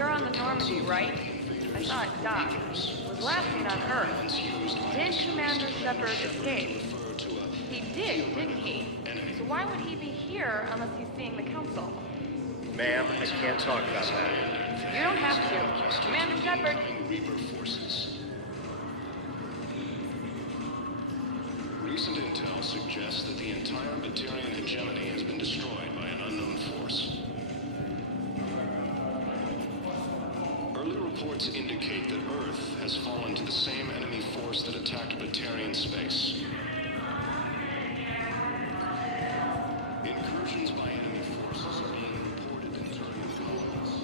You're on the Normandy, right? I saw it dock. Was last seen on Earth. Did Commander Shepard escape? He didn't he? So why would he be here unless he's seeing the Council? Ma'am, I can't talk about that. You don't have to. Commander Shepard. Recent intel suggests that the entire Batarian hegemony has been destroyed by an unknown force. Early reports indicate that Earth has fallen to the same enemy force that attacked Batarian space. Incursions by enemy forces are being reported in Turian colonies.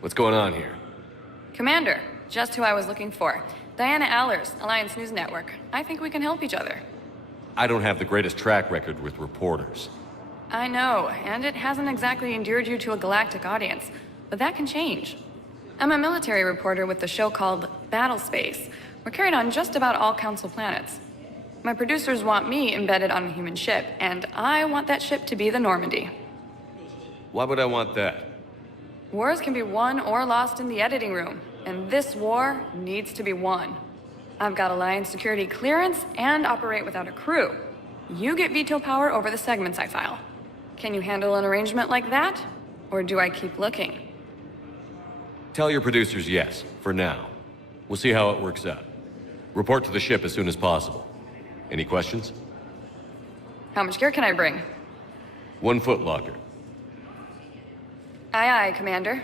What's going on here? Commander, just who I was looking for. Diana Allers, Alliance News Network. I think we can help each other. I don't have the greatest track record with reporters. I know, and it hasn't exactly endeared you to a galactic audience, but that can change. I'm a military reporter with the show called Battle Space. We're carried on just about all Council planets. My producers want me embedded on a human ship, and I want that ship to be the Normandy. Why would I want that? Wars can be won or lost in the editing room, and this war needs to be won. I've got Alliance security clearance and operate without a crew. You get veto power over the segments I file. Can you handle an arrangement like that? Or do I keep looking? Tell your producers yes, for now. We'll see how it works out. Report to the ship as soon as possible. Any questions? How much gear can I bring? 1 foot locker. Aye, aye, Commander.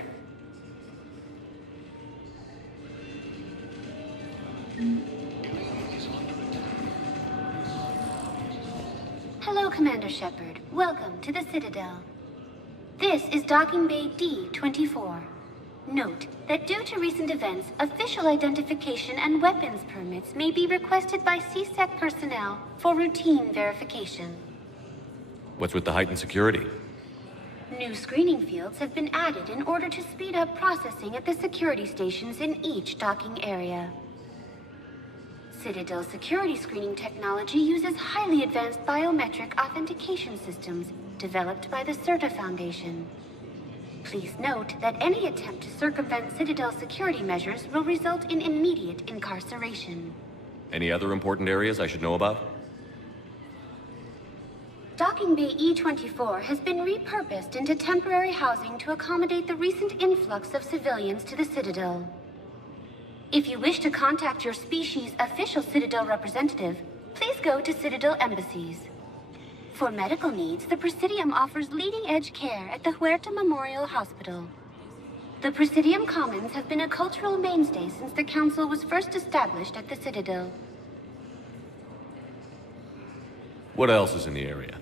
Hello, Commander Shepard. Welcome to the Citadel. This is Docking Bay D-24. Note that due to recent events, official identification and weapons permits may be requested by CSEC personnel for routine verification. What's with the heightened security? New screening fields have been added in order to speed up processing at the security stations in each docking area. Citadel security screening technology uses highly advanced biometric authentication systems developed by the CERTA Foundation. Please note that any attempt to circumvent Citadel security measures will result in immediate incarceration. Any other important areas I should know about? Docking Bay E-24 has been repurposed into temporary housing to accommodate the recent influx of civilians to the Citadel. If you wish to contact your species' official Citadel representative, please go to Citadel embassies. For medical needs, the Presidium offers leading-edge care at the Huerta Memorial Hospital. The Presidium Commons have been a cultural mainstay since the Council was first established at the Citadel. What else is in the area?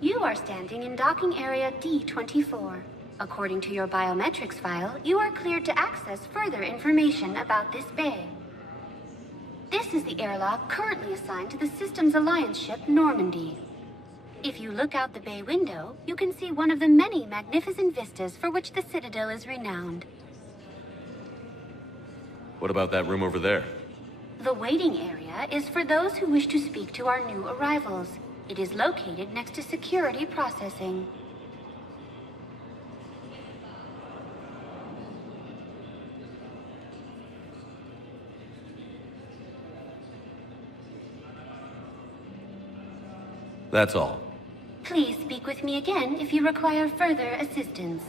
You are standing in docking area D-24. According to your biometrics file, you are cleared to access further information about this bay. This is the airlock currently assigned to the Systems Alliance ship Normandy. If you look out the bay window, you can see one of the many magnificent vistas for which the Citadel is renowned. What about that room over there? The waiting area is for those who wish to speak to our new arrivals. It is located next to security processing. That's all. Please speak with me again if you require further assistance.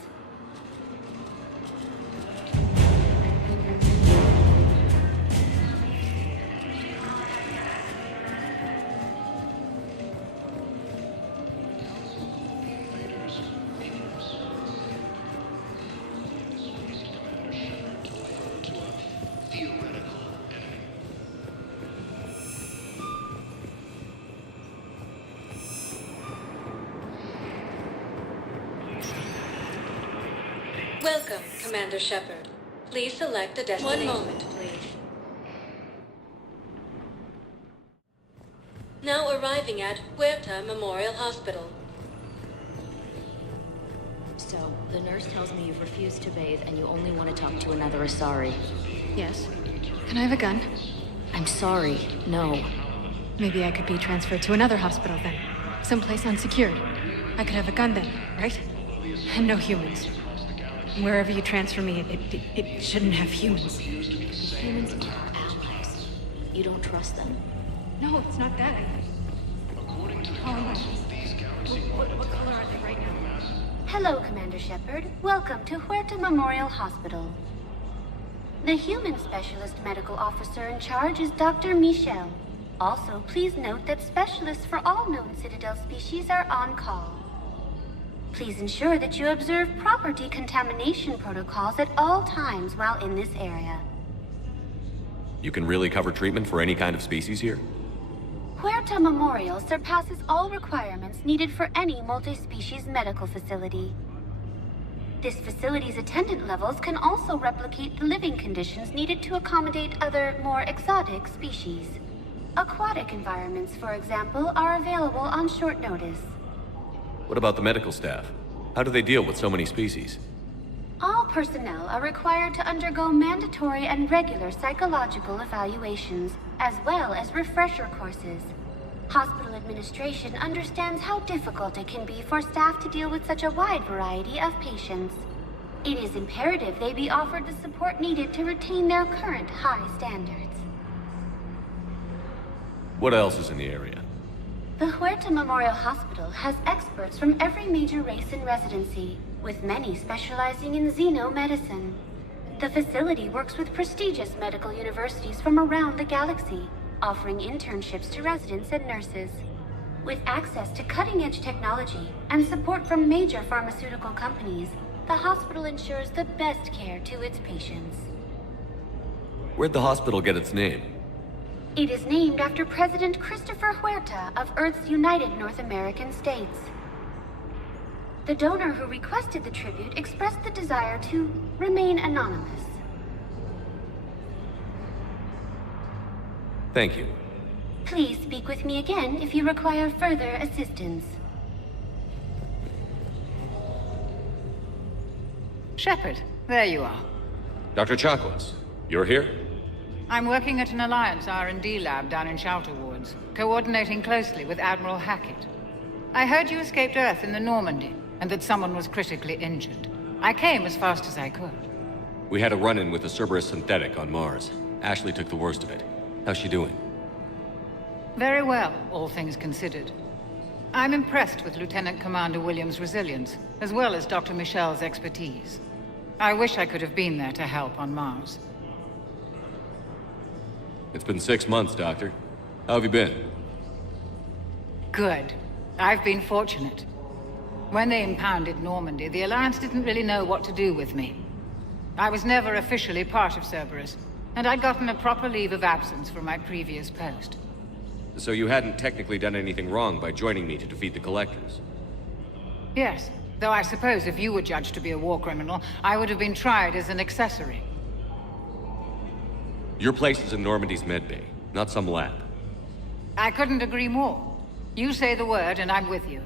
Welcome, Commander Shepard. Please select a destination. 1 moment, please. Now arriving at Huerta Memorial Hospital. So, the nurse tells me you've refused to bathe and you only want to talk to another Asari. Yes. Can I have a gun? I'm sorry, no. Maybe I could be transferred to another hospital then. Someplace unsecured. I could have a gun then, right? And no humans. Wherever you transfer me, it shouldn't have humans. Humans are allies. You don't trust them? No, it's not that. According to the Oh, no. Council, these galaxy What color are they right now? Hello, Commander Shepard. Welcome to Huerta Memorial Hospital. The human specialist medical officer in charge is Dr. Michel. Also, please note that specialists for all known Citadel species are on call. Please ensure that you observe proper decontamination protocols at all times while in this area. You can really cover treatment for any kind of species here? Huerta Memorial surpasses all requirements needed for any multi-species medical facility. This facility's attendant levels can also replicate the living conditions needed to accommodate other, more exotic species. Aquatic environments, for example, are available on short notice. What about the medical staff? How do they deal with so many species? All personnel are required to undergo mandatory and regular psychological evaluations, as well as refresher courses. Hospital administration understands how difficult it can be for staff to deal with such a wide variety of patients. It is imperative they be offered the support needed to retain their current high standards. What else is in the area? The Huerta Memorial Hospital has experts from every major race in residency, with many specializing in xenomedicine. The facility works with prestigious medical universities from around the galaxy, offering internships to residents and nurses. With access to cutting-edge technology and support from major pharmaceutical companies, the hospital ensures the best care to its patients. Where'd the hospital get its name? It is named after President Christopher Huerta of Earth's United North American States. The donor who requested the tribute expressed the desire to remain anonymous. Thank you. Please speak with me again if you require further assistance. Shepard, there you are. Dr. Chakwas, you're here? I'm working at an Alliance R&D lab down in Shelter Wards, coordinating closely with Admiral Hackett. I heard you escaped Earth in the Normandy, and that someone was critically injured. I came as fast as I could. We had a run-in with a Cerberus synthetic on Mars. Ashley took the worst of it. How's she doing? Very well, all things considered. I'm impressed with Lieutenant Commander Williams' resilience, as well as Dr. Michel's expertise. I wish I could have been there to help on Mars. It's been 6 months, Doctor. How have you been? Good. I've been fortunate. When they impounded Normandy, the Alliance didn't really know what to do with me. I was never officially part of Cerberus, and I'd gotten a proper leave of absence from my previous post. So you hadn't technically done anything wrong by joining me to defeat the Collectors? Yes, though I suppose if you were judged to be a war criminal, I would have been tried as an accessory. Your place is in Normandy's medbay, not some lab. I couldn't agree more. You say the word, and I'm with you.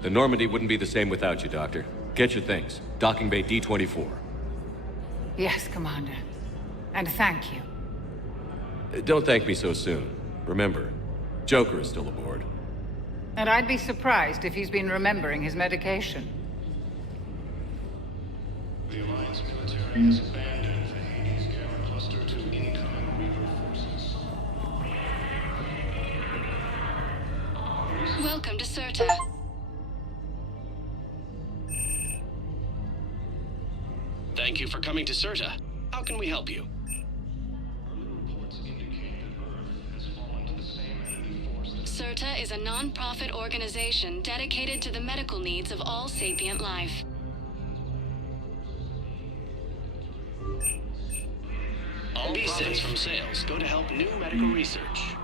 The Normandy wouldn't be the same without you, Doctor. Get your things. Docking Bay D-24. Yes, Commander. And thank you. Don't thank me so soon. Remember, Joker is still aboard. And I'd be surprised if he's been remembering his medication. The Alliance military has abandoned the Hades Gamma cluster to incoming Reaper forces. Welcome to Serta. Thank you for coming to Serta. How can we help you? Early reports indicate that Earth has fallen to the same enemy force that Serta is a non-profit organization dedicated to the medical needs of all sapient life. All profits from sales go to help new medical research.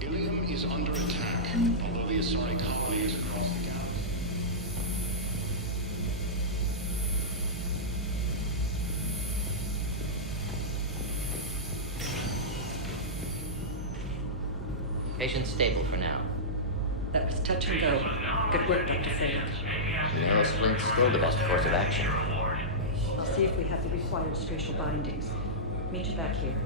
Ilium is under attack, although the Asari colony is across the galaxy. Patient's stable for now. That was touch and go. Good work, Dr. Fayed. Neurosplint's still the best course of action. I'll see if we have the required spatial bindings. Meet you back here.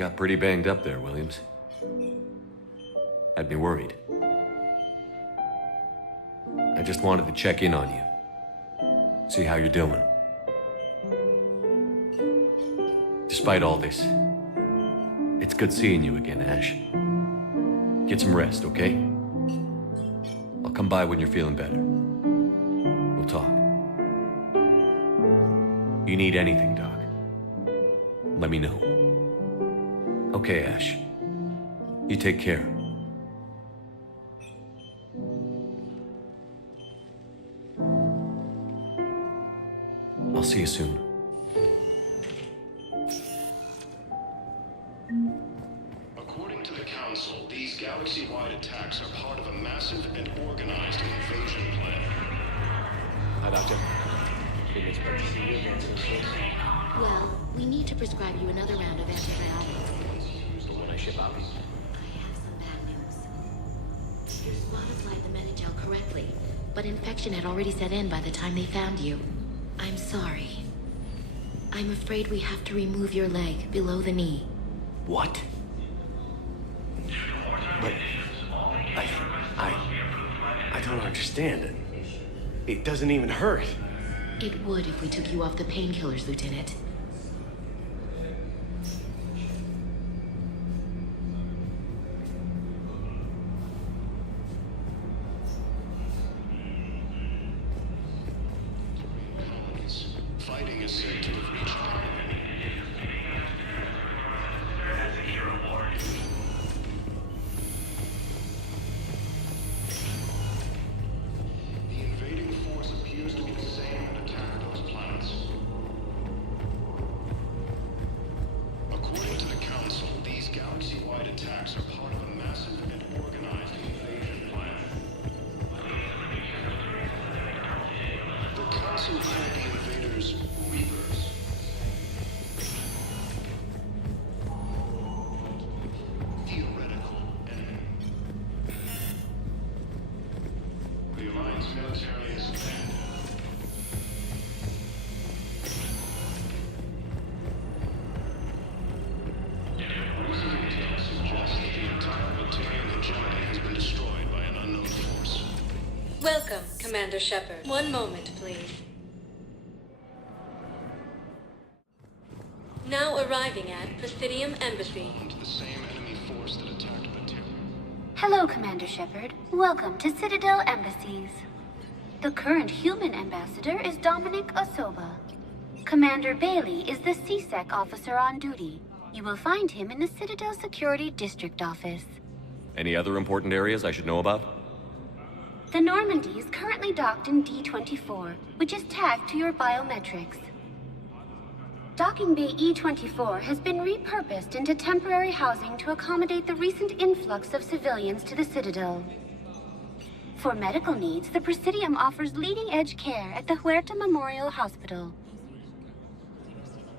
got pretty banged up there, Williams. Had me worried. I just wanted to check in on you. See how you're doing. Despite all this, it's good seeing you again, Ash. Get some rest, okay? I'll come by when you're feeling better. We'll talk. You need anything, Doc, let me know. Okay, Ash. You take care. I'll see you soon. According to the Council, these galaxy-wide attacks are part of a massive and organized invasion plan. Hi, Doctor. Didn't expect to see you again so soon. Well, we need to prescribe you another round of antibiotics. Use the one I ship out. I have some bad news. Your squad applied the Menagel correctly, but infection had already set in by the time they found you. I'm sorry. I'm afraid we have to remove your leg below the knee. What? But I don't understand it. It doesn't even hurt. It would if we took you off the painkillers, Lieutenant. Fighting is said to have reached the invading force appears to be the same and attack those planets. According to the Council, these galaxy-wide attacks are part of a massive and organized invasion plan. The Council called the invaders Reapers. Theoretical enemy. The Alliance military is abandoned. Recent intel suggests that the entire Batarian hegemony has been destroyed by an unknown force. Welcome, Commander Shepard. One moment, please. Now arriving at Presidium Embassy. To the same enemy force that attacked Batarian. Hello, Commander Shepard. Welcome to Citadel Embassies. The current human ambassador is Dominic Osoba. Commander Bailey is the CSEC officer on duty. You will find him in the Citadel Security District Office. Any other important areas I should know about? The Normandy is currently docked in D-24, which is tagged to your biometrics. Docking Bay E-24 has been repurposed into temporary housing to accommodate the recent influx of civilians to the Citadel. For medical needs, the Presidium offers leading-edge care at the Huerta Memorial Hospital.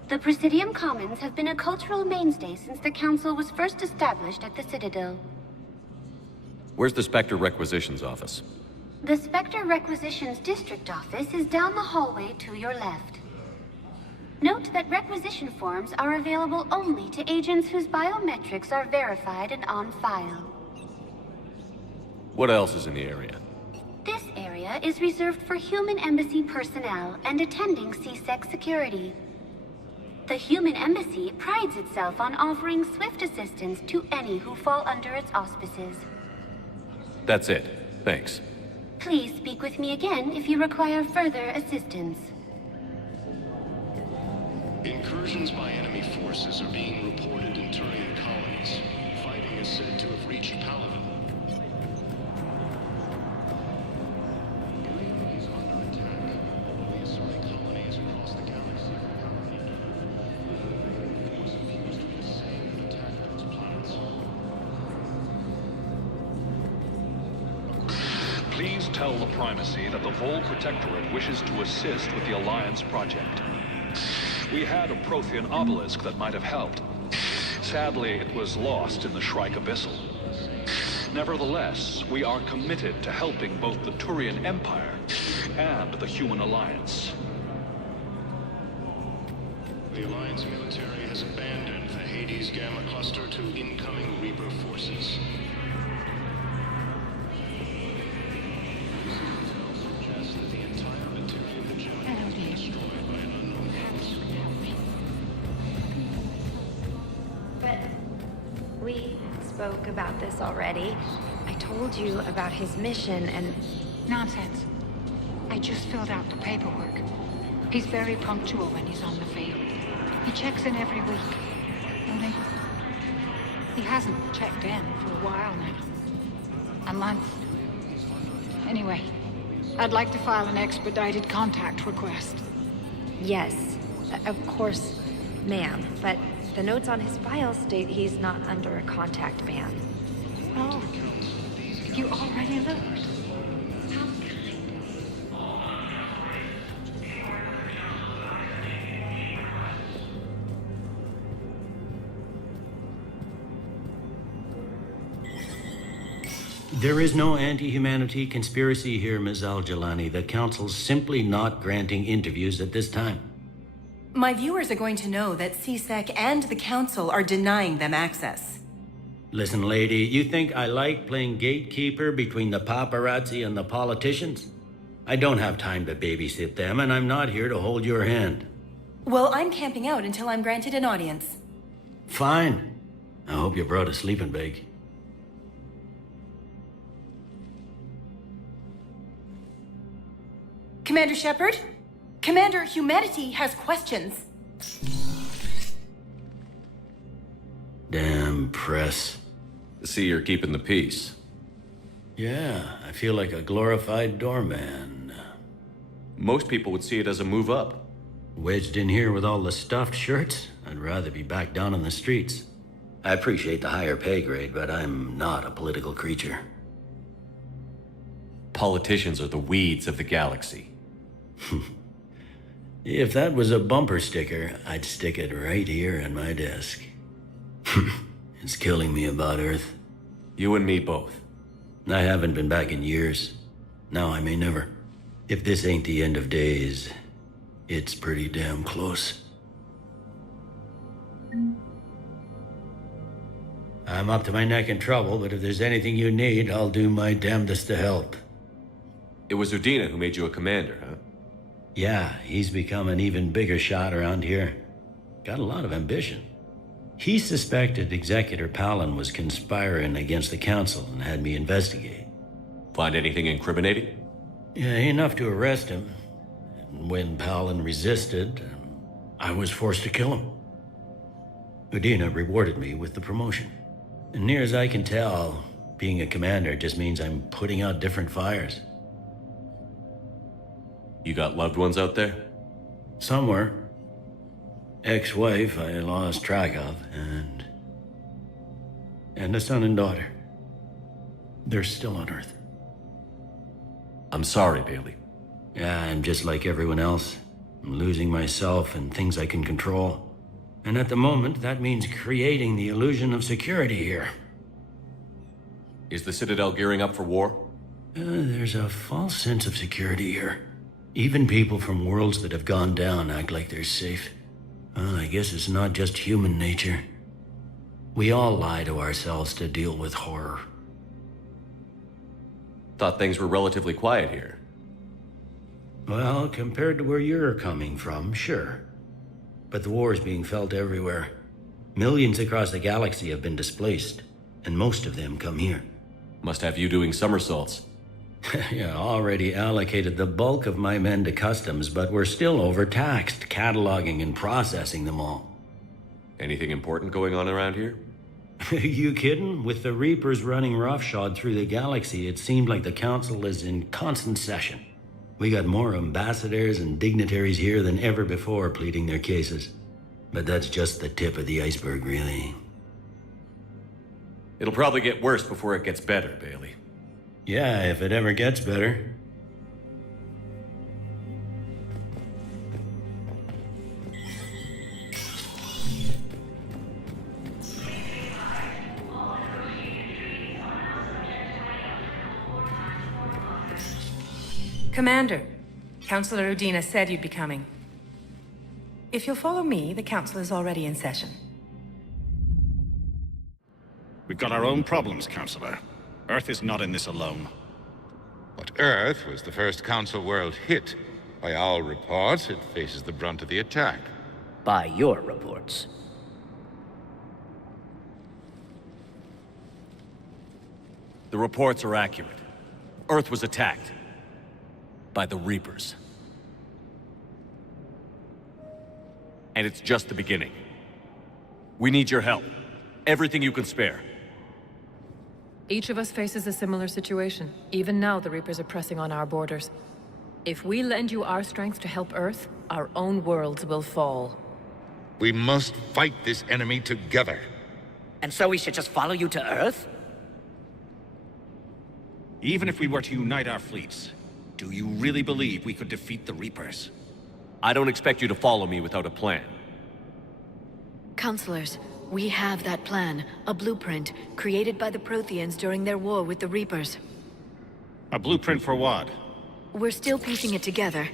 The Presidium Commons have been a cultural mainstay since the Council was first established at the Citadel. Where's the Spectre Requisitions Office? The Spectre Requisitions District Office is down the hallway to your left. Note that requisition forms are available only to agents whose biometrics are verified and on file. What else is in the area? This area is reserved for human embassy personnel and attending CSEC security. The human embassy prides itself on offering swift assistance to any who fall under its auspices. That's it. Thanks. Please speak with me again if you require further assistance. Incursions by enemy forces are being reported in Turian colonies. Fighting is said to have reached Palaven. Turian is under attack. The assaulting colonies across the galaxy are currently under force appears to be the same and attack those planets. Please tell the Primacy that the Vol Protectorate wishes to assist with the Alliance project. We had a Prothean obelisk that might have helped. Sadly, it was lost in the Shrike Abyssal. Nevertheless, we are committed to helping both the Turian Empire and the Human Alliance. The Alliance military has abandoned the Hades Gamma Cluster to incoming Reaper forces. Suggests that the entire material of the gem has been destroyed by an unknown force. But we spoke about this already. I told you about his mission and... Nonsense. I just filled out the paperwork. He's very punctual when he's on the field. He checks in every week. Only... he hasn't checked in for a while now. A month. Anyway, I'd like to file an expedited contact request. Yes, of course, ma'am. But the notes on his file state he's not under a contact ban. Oh, you already looked. How kind. There is no anti-humanity conspiracy here, Ms. Al-Jalani. The Council's simply not granting interviews at this time. My viewers are going to know that CSEC and the Council are denying them access. Listen, lady, you think I like playing gatekeeper between the paparazzi and the politicians? I don't have time to babysit them, and I'm not here to hold your hand. Well, I'm camping out until I'm granted an audience. Fine. I hope you brought a sleeping bag. Commander Shepard? Commander Humanity has questions. Damn press. See, you're keeping the peace. Yeah, I feel like a glorified doorman. Most people would see it as a move up. Wedged in here with all the stuffed shirts? I'd rather be back down on the streets. I appreciate the higher pay grade, but I'm not a political creature. Politicians are the weeds of the galaxy. If that was a bumper sticker, I'd stick it right here in my desk. It's killing me about Earth. You and me both. I haven't been back in years. Now I may never. If this ain't the end of days, it's pretty damn close. I'm up to my neck in trouble, but if there's anything you need, I'll do my damnedest to help. It was Udina who made you a commander, huh? Yeah, he's become an even bigger shot around here. Got a lot of ambition. He suspected Executor Palin was conspiring against the Council and had me investigate. Find anything incriminating? Yeah, enough to arrest him. And when Palin resisted, I was forced to kill him. Udina rewarded me with the promotion. And near as I can tell, being a commander just means I'm putting out different fires. You got loved ones out there? Somewhere. Ex-wife I lost track of, and a son and daughter. They're still on Earth. I'm sorry, Bailey. Yeah, I'm just like everyone else. I'm losing myself and things I can control. And at the moment, that means creating the illusion of security here. Is the Citadel gearing up for war? There's a false sense of security here. Even people from worlds that have gone down act like they're safe. Well, I guess it's not just human nature. We all lie to ourselves to deal with horror. Thought things were relatively quiet here. Well, compared to where you're coming from, sure. But the war is being felt everywhere. Millions across the galaxy have been displaced, and most of them come here. Must have you doing somersaults. Yeah, already allocated the bulk of my men to customs, but we're still overtaxed, cataloging and processing them all. Anything important going on around here? You kidding? With the Reapers running roughshod through the galaxy, it seemed like the Council is in constant session. We got more ambassadors and dignitaries here than ever before pleading their cases. But that's just the tip of the iceberg, really. It'll probably get worse before it gets better, Bailey. Yeah, if it ever gets better. Commander, Councilor Udina said you'd be coming. If you'll follow me, the Council is already in session. got our own problems, Counselor. Earth is not in this alone. But Earth was the first Council world hit. By all reports, it faces the brunt of the attack. By your reports. The reports are accurate. Earth was attacked. By the Reapers. And it's just the beginning. We need your help. Everything you can spare. Each of us faces a similar situation. Even now, the Reapers are pressing on our borders. If we lend you our strength to help Earth, our own worlds will fall. We must fight this enemy together. And so we should just follow you to Earth? Even if we were to unite our fleets, do you really believe we could defeat the Reapers? I don't expect you to follow me without a plan. Counselors, we have that plan. A blueprint, created by the Protheans during their war with the Reapers. A blueprint for what? We're still piecing it together.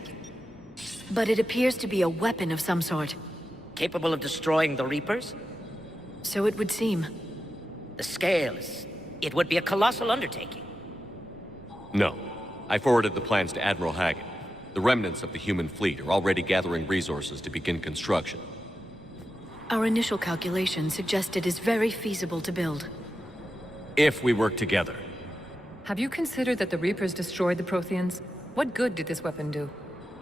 But it appears to be a weapon of some sort. Capable of destroying the Reapers? So it would seem. The scales. It would be a colossal undertaking. No. I forwarded the plans to Admiral Haggett. The remnants of the human fleet are already gathering resources to begin construction. Our initial calculations suggest it is very feasible to build. If we work together. Have you considered that the Reapers destroyed the Protheans? What good did this weapon do?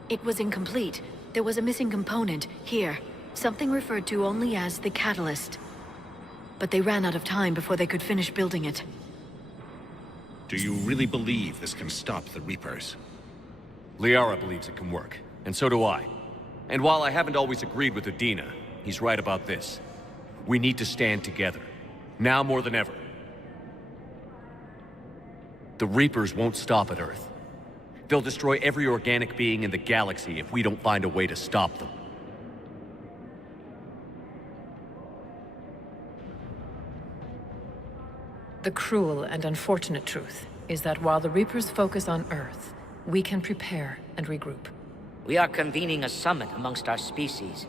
It was incomplete. There was a missing component, here. Something referred to only as the catalyst. But they ran out of time before they could finish building it. Do you really believe this can stop the Reapers? Liara believes it can work, and so do I. And while I haven't always agreed with Udina, he's right about this. We need to stand together. Now more than ever. The Reapers won't stop at Earth. They'll destroy every organic being in the galaxy if we don't find a way to stop them. The cruel and unfortunate truth is that while the Reapers focus on Earth, we can prepare and regroup. We are convening a summit amongst our species.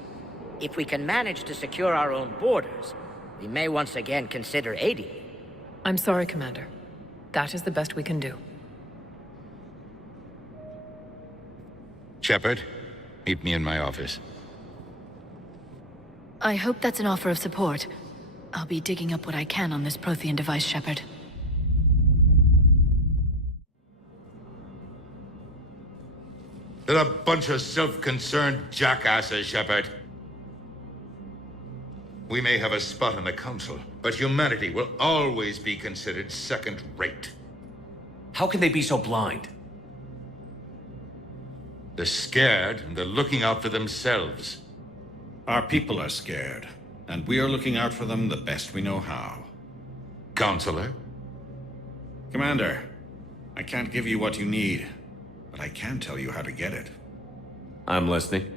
If we can manage to secure our own borders, we may once again consider aiding. I'm sorry, Commander. That is the best we can do. Shepard, meet me in my office. I hope that's an offer of support. I'll be digging up what I can on this Prothean device, Shepard. They're a bunch of self-concerned jackasses, Shepard. We may have a spot in the Council, but humanity will always be considered second-rate. How can they be so blind? They're scared, and they're looking out for themselves. Our people are scared, and we are looking out for them the best we know how. Counselor? Commander, I can't give you what you need, but I can tell you how to get it. I'm listening.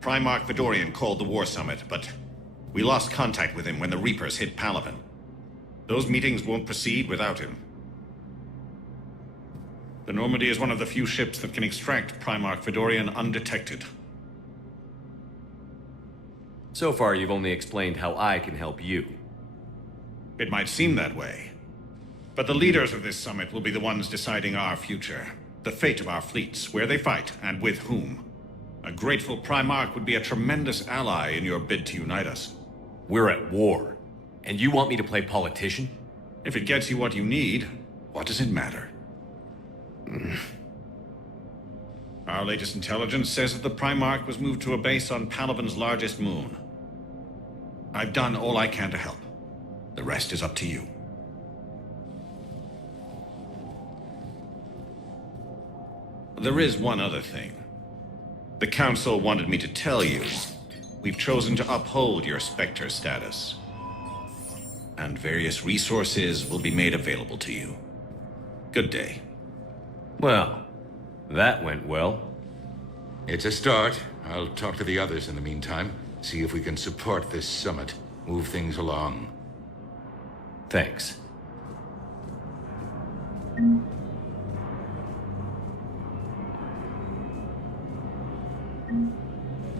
Primarch Fedorian called the War Summit, but we lost contact with him when the Reapers hit Palaven. Those meetings won't proceed without him. The Normandy is one of the few ships that can extract Primarch Fedorian undetected. So far, you've only explained how I can help you. It might seem that way. But the leaders of this summit will be the ones deciding our future. The fate of our fleets, where they fight, and with whom. A grateful Primarch would be a tremendous ally in your bid to unite us. We're at war. And you want me to play politician? If it gets you what you need, what does it matter? Our latest intelligence says that the Primarch was moved to a base on Palaven's largest moon. I've done all I can to help. The rest is up to you. There is one other thing. The Council wanted me to tell you. We've chosen to uphold your Spectre status. And various resources will be made available to you. Good day. Well, that went well. It's a start. I'll talk to the others in the meantime. See if we can support this summit. Move things along. Thanks.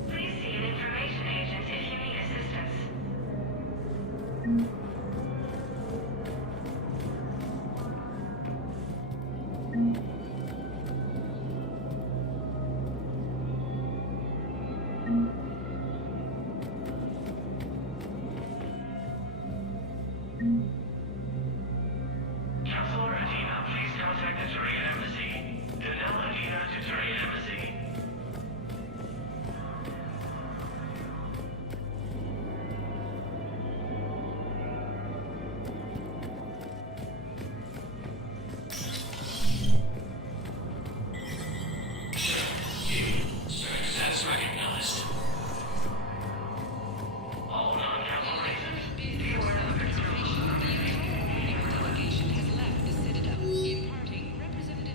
Please see an information agent if you need assistance. Status recognized. All non-council Delegation has left the Citadel, imparting representative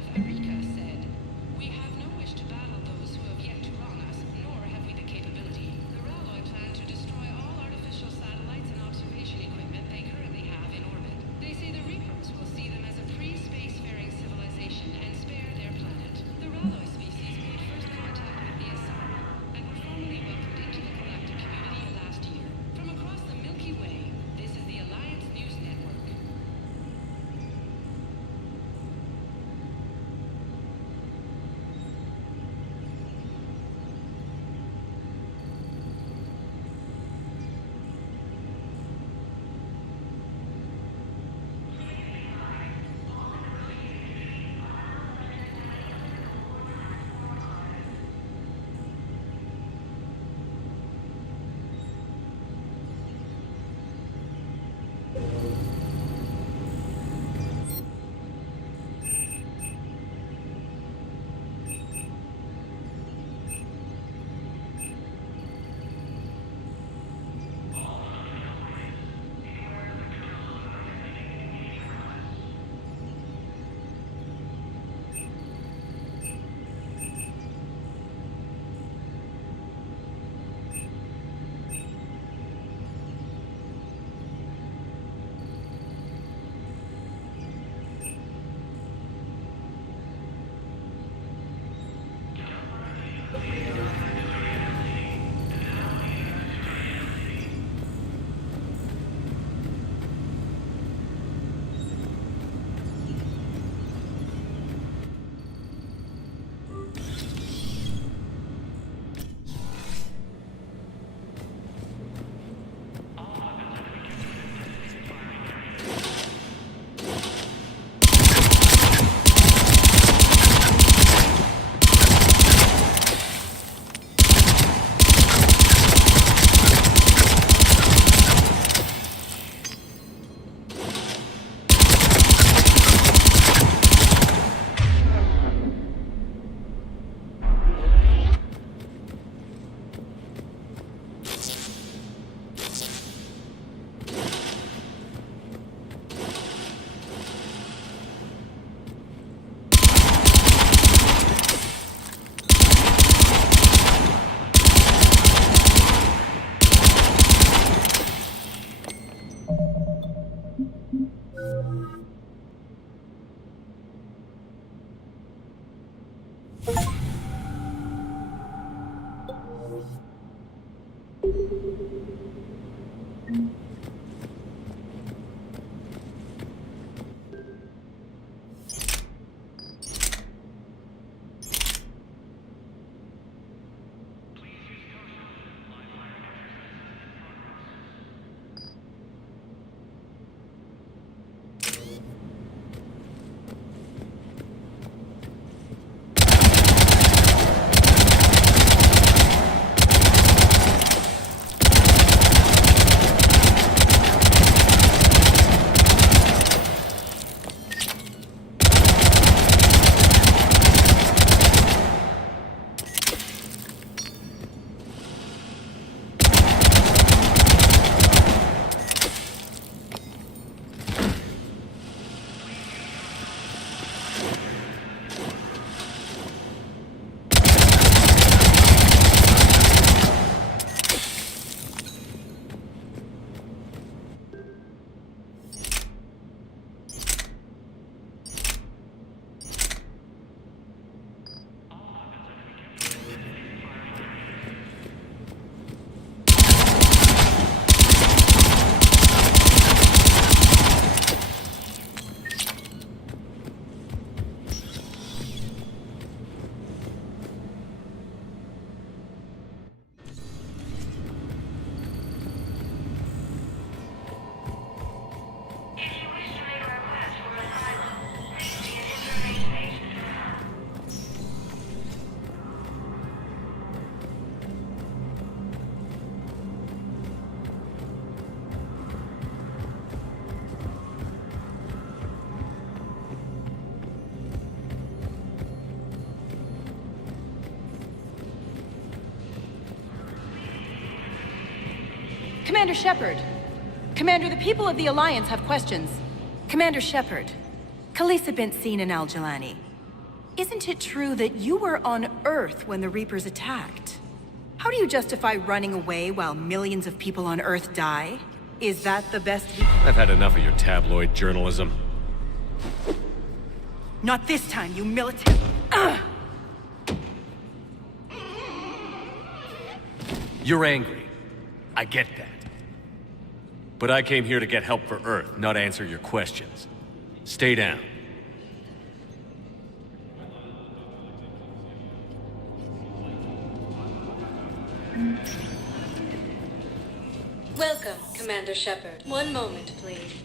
Commander Shepard! Commander, the people of the Alliance have questions. Commander Shepard, Khaleesi bint Sin and Al-Jalani. Isn't it true that you were on Earth when the Reapers attacked? How do you justify running away while millions of people on Earth die? Is that the best I've had enough of your tabloid journalism. Not this time, you militant... Ugh! You're angry. I get that. But I came here to get help for Earth, not answer your questions. Stay down. Welcome, Commander Shepard. One moment, please.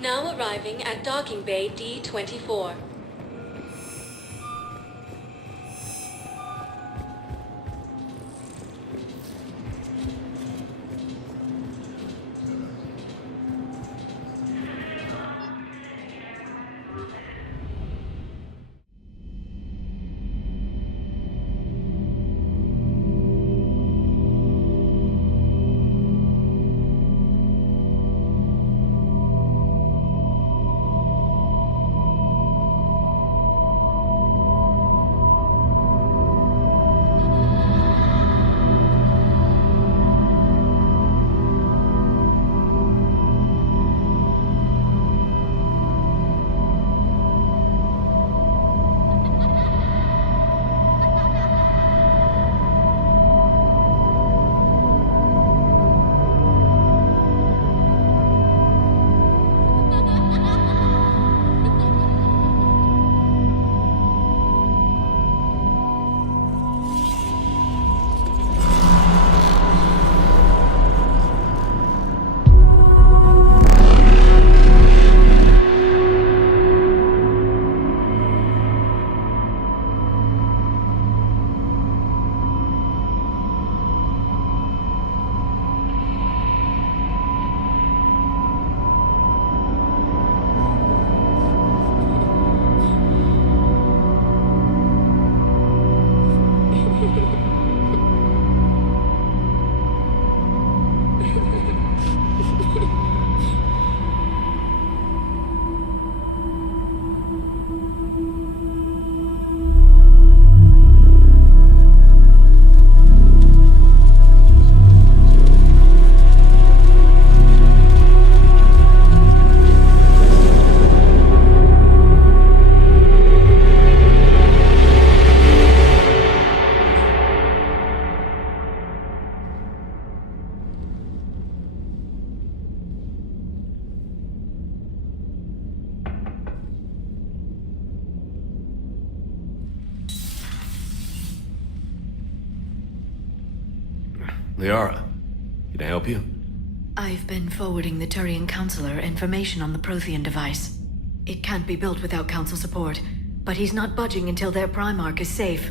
Now arriving at Docking Bay D-24. Liara, can I help you? I've been forwarding the Turian Counselor information on the Prothean device. It can't be built without Council support, but he's not budging until their Primarch is safe.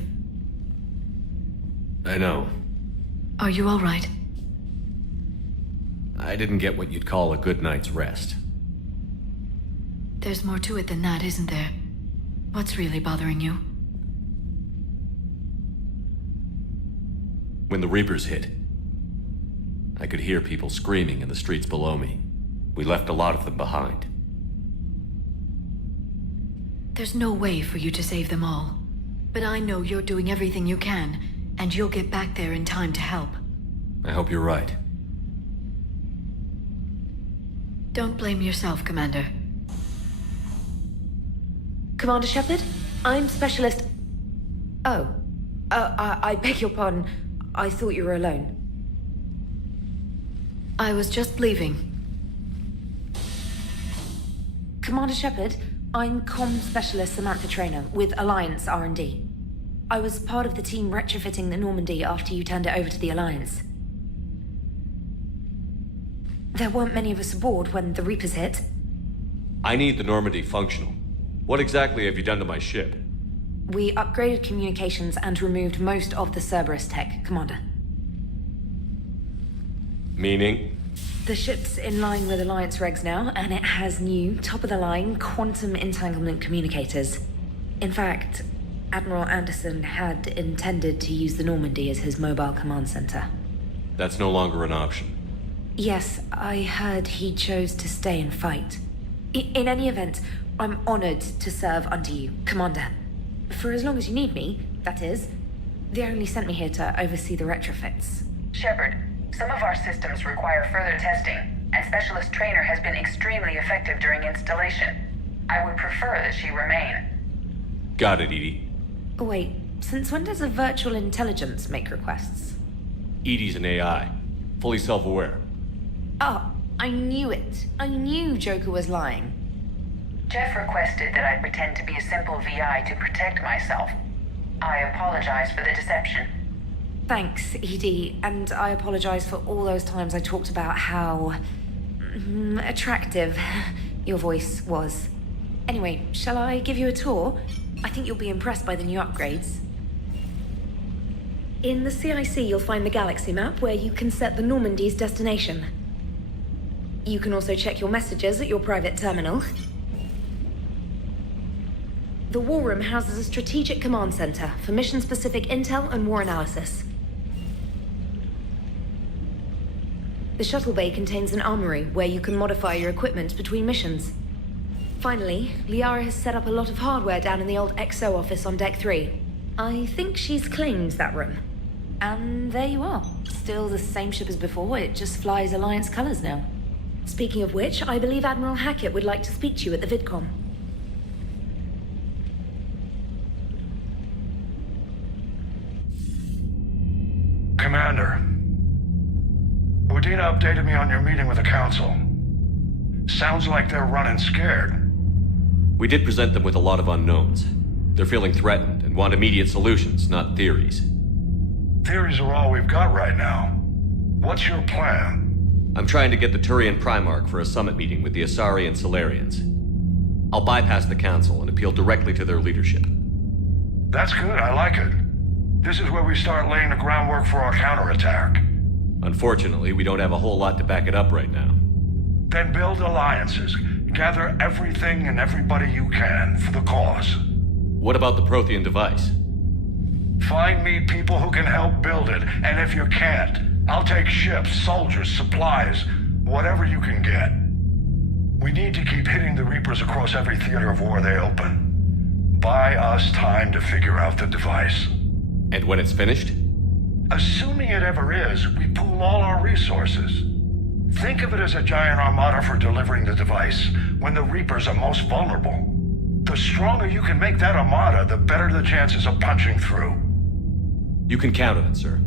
I know. Are you all right? I didn't get what you'd call a good night's rest. There's more to it than that, isn't there? What's really bothering you? When the Reapers hit, I could hear people screaming in the streets below me. We left a lot of them behind. There's no way for you to save them all. But I know you're doing everything you can, and you'll get back there in time to help. I hope you're right. Don't blame yourself, Commander. Commander Shepard? I'm Specialist... Oh. I beg your pardon. I thought you were alone. I was just leaving. Commander Shepard, I'm Comm Specialist Samantha Traynor with Alliance R&D. I was part of the team retrofitting the Normandy after you turned it over to the Alliance. There weren't many of us aboard when the Reapers hit. I need the Normandy functional. What exactly have you done to my ship? We upgraded communications and removed most of the Cerberus tech, Commander. Meaning? The ship's in line with Alliance regs now, and it has new, top-of-the-line quantum entanglement communicators. In fact, Admiral Anderson had intended to use the Normandy as his mobile command center. That's no longer an option. Yes, I heard he chose to stay and fight. In any event, I'm honored to serve under you, Commander. For as long as you need me, that is. They only sent me here to oversee the retrofits. Shepard, some of our systems require further testing, and Specialist Trainer has been extremely effective during installation. I would prefer that she remain. Got it, Edie. Wait, since when does a virtual intelligence make requests? Edie's an AI, fully self-aware. Oh, I knew it. I knew Joker was lying. Jeff requested that I pretend to be a simple VI to protect myself. I apologize for the deception. Thanks, Edie, and I apologize for all those times I talked about how attractive your voice was. Anyway, shall I give you a tour? I think you'll be impressed by the new upgrades. In the CIC, you'll find the galaxy map where you can set the Normandy's destination. You can also check your messages at your private terminal. The War Room houses a strategic command center for mission-specific intel and war analysis. The shuttle bay contains an armory where you can modify your equipment between missions. Finally, Liara has set up a lot of hardware down in the old XO office on Deck 3. I think she's claimed that room. And there you are. Still the same ship as before, it just flies Alliance colors now. Speaking of which, I believe Admiral Hackett would like to speak to you at the VidCom. Commander, Udina updated me on your meeting with the Council. Sounds like they're running scared. We did present them with a lot of unknowns. They're feeling threatened and want immediate solutions, not theories. Theories are all we've got right now. What's your plan? I'm trying to get the Turian Primarch for a summit meeting with the Asari and Solarians. I'll bypass the Council and appeal directly to their leadership. That's good, I like it. This is where we start laying the groundwork for our counterattack. Unfortunately, we don't have a whole lot to back it up right now. Then build alliances. Gather everything and everybody you can for the cause. What about the Prothean device? Find me people who can help build it, and if you can't, I'll take ships, soldiers, supplies, whatever you can get. We need to keep hitting the Reapers across every theater of war they open. Buy us time to figure out the device. And when it's finished? Assuming it ever is, we pool all our resources. Think of it as a giant armada for delivering the device when the Reapers are most vulnerable. The stronger you can make that armada, the better the chances of punching through. You can count on it, sir.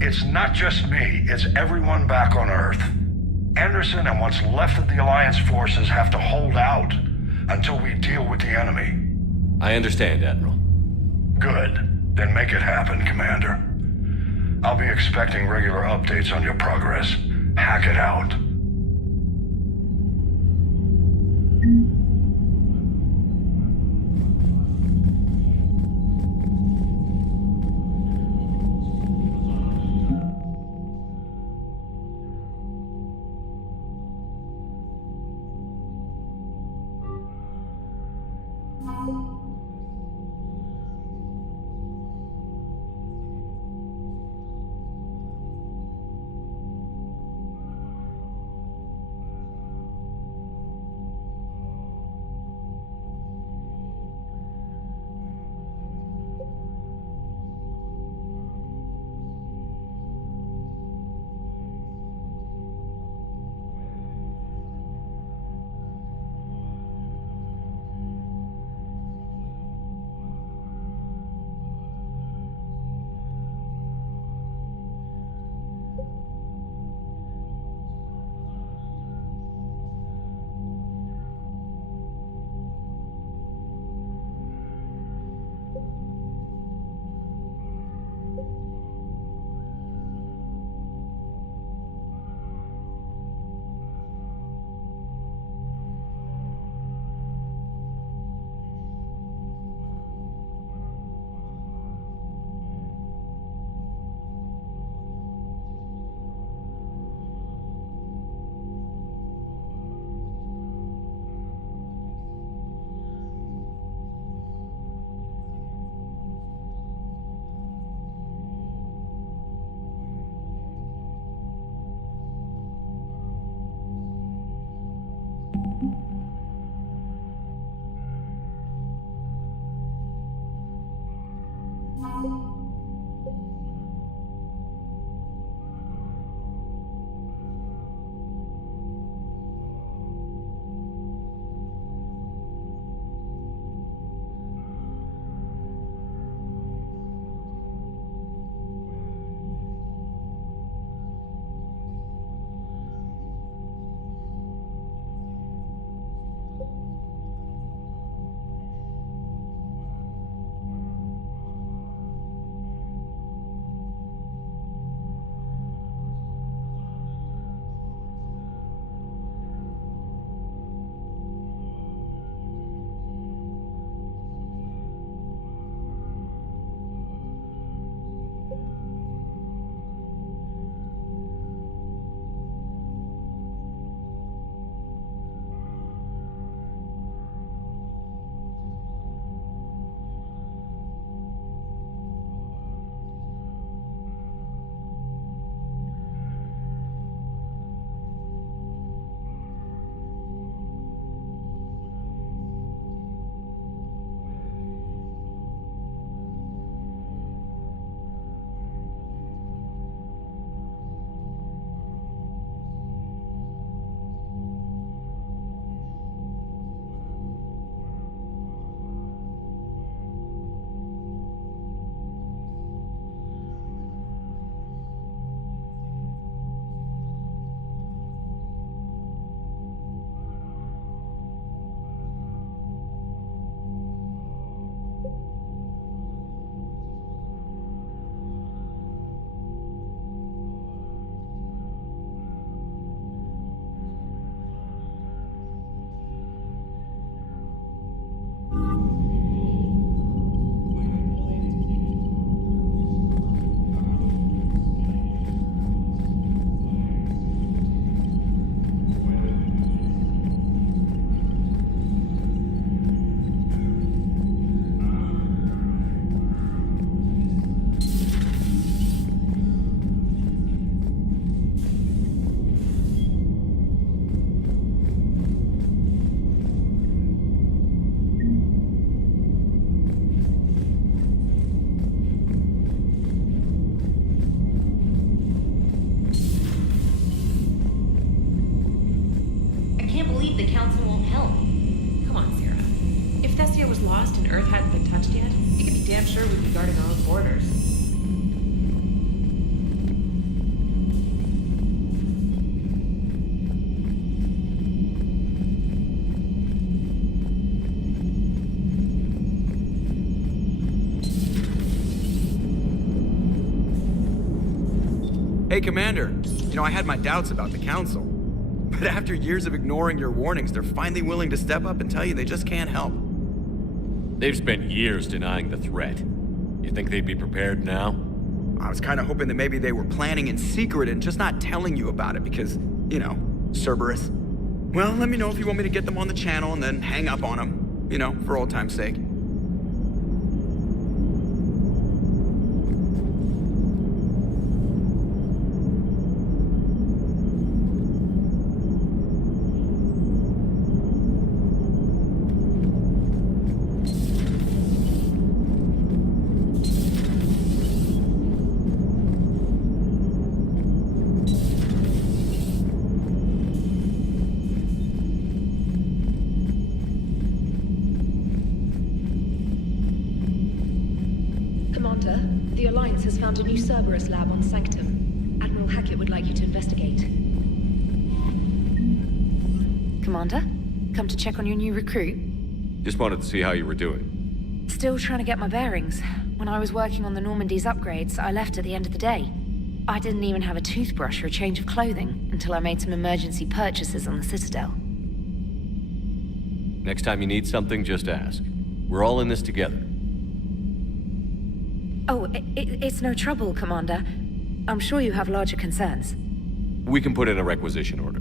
It's not just me, it's everyone back on Earth. Anderson and what's left of the Alliance forces have to hold out until we deal with the enemy. I understand, Admiral. Good. Then make it happen, Commander. I'll be expecting regular updates on your progress. Hack it out. can't believe the Council won't help. Come on, Sarah. If Thessia was lost and Earth hadn't been touched yet, you can be damn sure we'd be guarding our own borders. Hey, Commander. You know, I had my doubts about the Council. But after years of ignoring your warnings, they're finally willing to step up and tell you they just can't help. They've spent years denying the threat. You think they'd be prepared now? I was kind of hoping that maybe they were planning in secret and just not telling you about it because, you know, Cerberus. Well, let me know if you want me to get them on the channel and then hang up on them, you know, for old time's sake. Commander, the Alliance has found a new Cerberus lab on Sanctum. Admiral Hackett would like you to investigate. Commander, come to check on your new recruit? Just wanted to see how you were doing. Still trying to get my bearings. When I was working on the Normandy's upgrades, I left at the end of the day. I didn't even have a toothbrush or a change of clothing until I made some emergency purchases on the Citadel. Next time you need something, just ask. We're all in this together. Oh, it's no trouble, Commander. I'm sure you have larger concerns. We can put in a requisition order.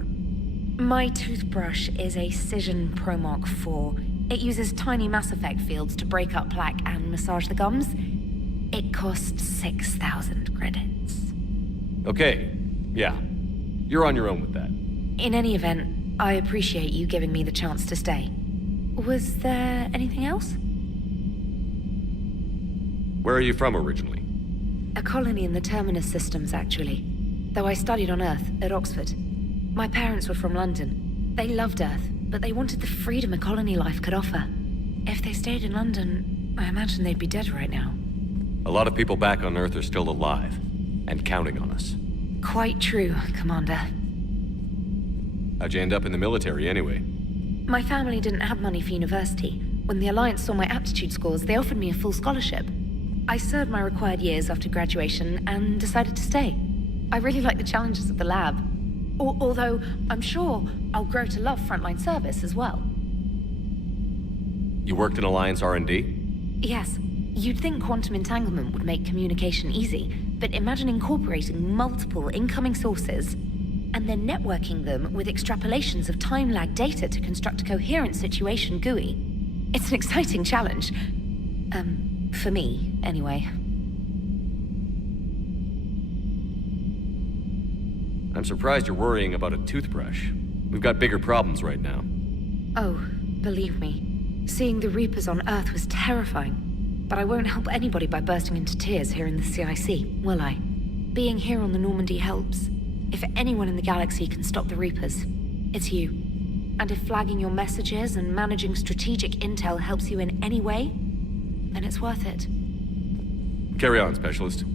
My toothbrush is a Cision Pro Mark IV. It uses tiny Mass Effect fields to break up plaque and massage the gums. It costs 6,000 credits. Okay, yeah. You're on your own with that. In any event, I appreciate you giving me the chance to stay. Was there anything else? Where are you from originally? A colony in the Terminus systems, actually. Though I studied on Earth, at Oxford. My parents were from London. They loved Earth, but they wanted the freedom a colony life could offer. If they stayed in London, I imagine they'd be dead right now. A lot of people back on Earth are still alive, and counting on us. Quite true, Commander. How'd you end up in the military, anyway? My family didn't have money for university. When the Alliance saw my aptitude scores, they offered me a full scholarship. I served my required years after graduation and decided to stay. I really like the challenges of the lab. Although, I'm sure I'll grow to love frontline service as well. You worked in Alliance R&D? Yes. You'd think quantum entanglement would make communication easy, but imagine incorporating multiple incoming sources and then networking them with extrapolations of time-lag data to construct a coherent situation GUI. It's an exciting challenge. For me, anyway. I'm surprised you're worrying about a toothbrush. We've got bigger problems right now. Oh, believe me. Seeing the Reapers on Earth was terrifying. But I won't help anybody by bursting into tears here in the CIC, will I? Being here on the Normandy helps. If anyone in the galaxy can stop the Reapers, it's you. And if flagging your messages and managing strategic intel helps you in any way, then it's worth it. Carry on, Specialist.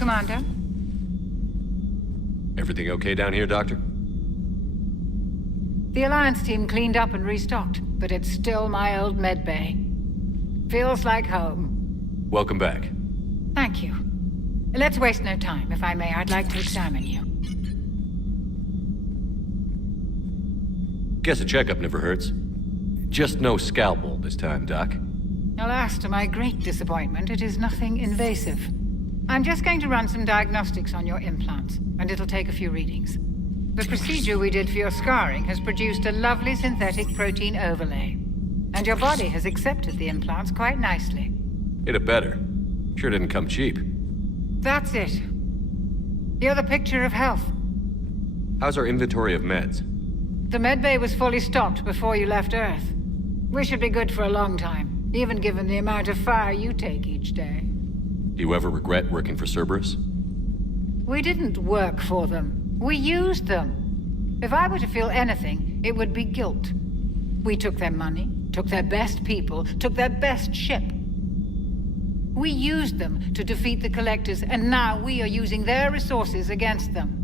Commander? Everything okay down here, Doctor? The Alliance team cleaned up and restocked, but it's still my old medbay. Feels like home. Welcome back. Thank you. Let's waste no time. If I may, I'd like to examine you. Guess a checkup never hurts. Just no scalpel this time, Doc. Alas, to my great disappointment, it is nothing invasive. I'm just going to run some diagnostics on your implants, and it'll take a few readings. The procedure we did for your scarring has produced a lovely synthetic protein overlay. And your body has accepted the implants quite nicely. Hit it better. Sure didn't come cheap. That's it. You're the picture of health. How's our inventory of meds? The medbay was fully stocked before you left Earth. We should be good for a long time, even given the amount of fire you take each day. Do you ever regret working for Cerberus? We didn't work for them. We used them. If I were to feel anything, it would be guilt. We took their money, took their best people, took their best ship. We used them to defeat the Collectors, and now we are using their resources against them.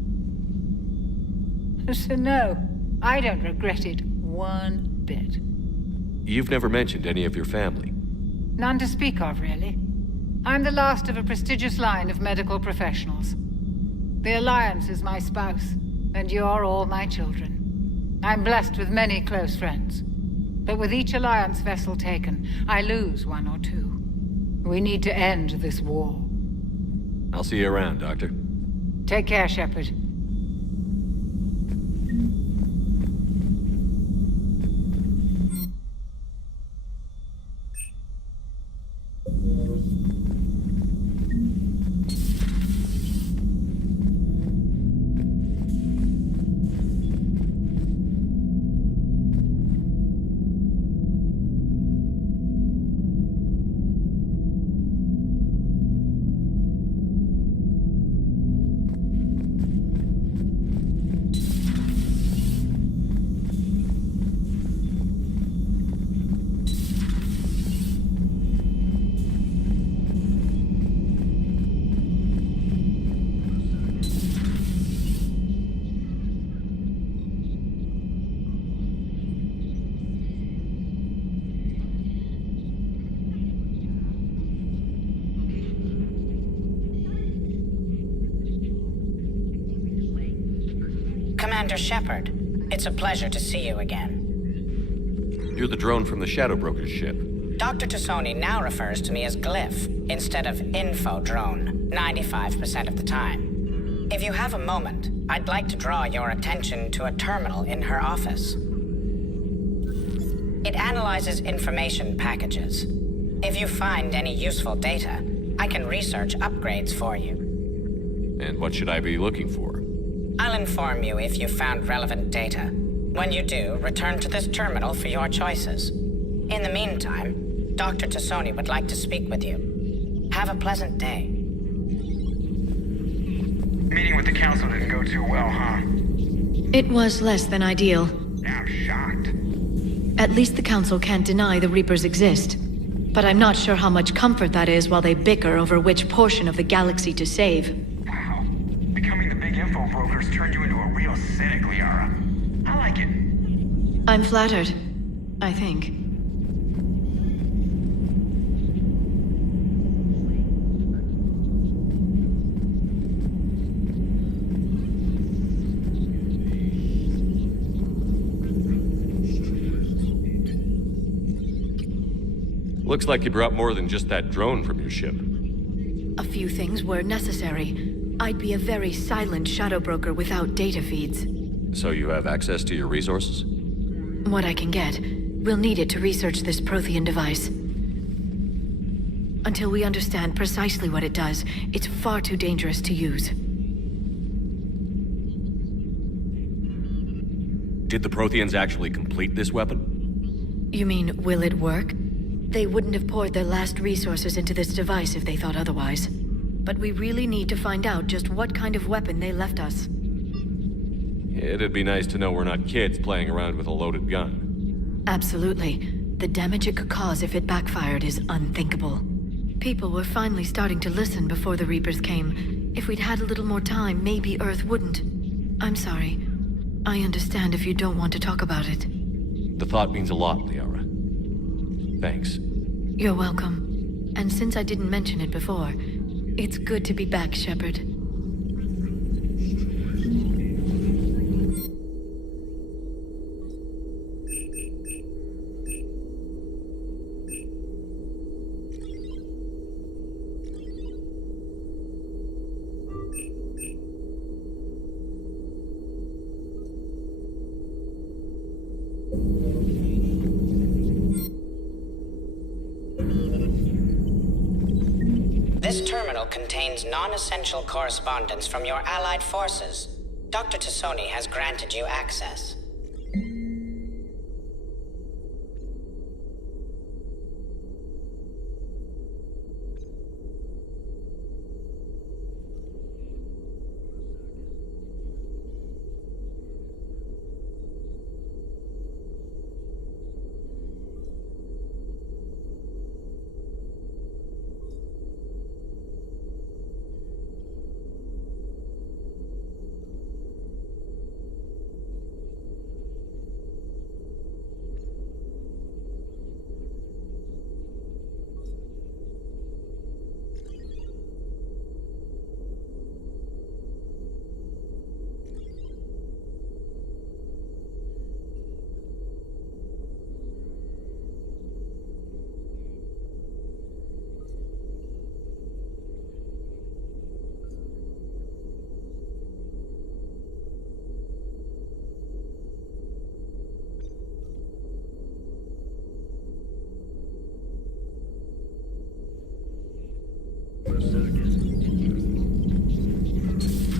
So no, I don't regret it one bit. You've never mentioned any of your family. None to speak of, really. I'm the last of a prestigious line of medical professionals. The Alliance is my spouse, and you're all my children. I'm blessed with many close friends. But with each Alliance vessel taken, I lose one or two. We need to end this war. I'll see you around, Doctor. Take care, Shepard. Commander Shepard, it's a pleasure to see you again. You're the drone from the Shadow Broker's ship. Dr. Tassoni now refers to me as Glyph instead of Info Drone, 95% of the time. If you have a moment, I'd like to draw your attention to a terminal in her office. It analyzes information packages. If you find any useful data, I can research upgrades for you. And what should I be looking for? I'll inform you if you've found relevant data. When you do, return to this terminal for your choices. In the meantime, Dr. Tassoni would like to speak with you. Have a pleasant day. Meeting with the council didn't go too well, huh? It was less than ideal. Yeah, I'm shocked. At least the council can't deny the Reapers exist. But I'm not sure how much comfort that is while they bicker over which portion of the galaxy to save. Wow. Becoming the big info brokers turned you into a real cynic, Liara. I like it. I'm flattered. I think. Looks like you brought more than just that drone from your ship. A few things were necessary. I'd be a very silent shadow broker without data feeds. So you have access to your resources? What I can get. We'll need it to research this Prothean device. Until we understand precisely what it does, it's far too dangerous to use. Did the Protheans actually complete this weapon? You mean, will it work? They wouldn't have poured their last resources into this device if they thought otherwise. But we really need to find out just what kind of weapon they left us. It'd be nice to know we're not kids playing around with a loaded gun. Absolutely. The damage it could cause if it backfired is unthinkable. People were finally starting to listen before the Reapers came. If we'd had a little more time, maybe Earth wouldn't. I'm sorry. I understand if you don't want to talk about it. The thought means a lot, Liara. Thanks. You're welcome. And since I didn't mention it before, it's good to be back, Shepard. This terminal contains non-essential correspondence from your allied forces. Dr. Tassoni has granted you access.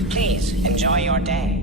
Please, enjoy your day.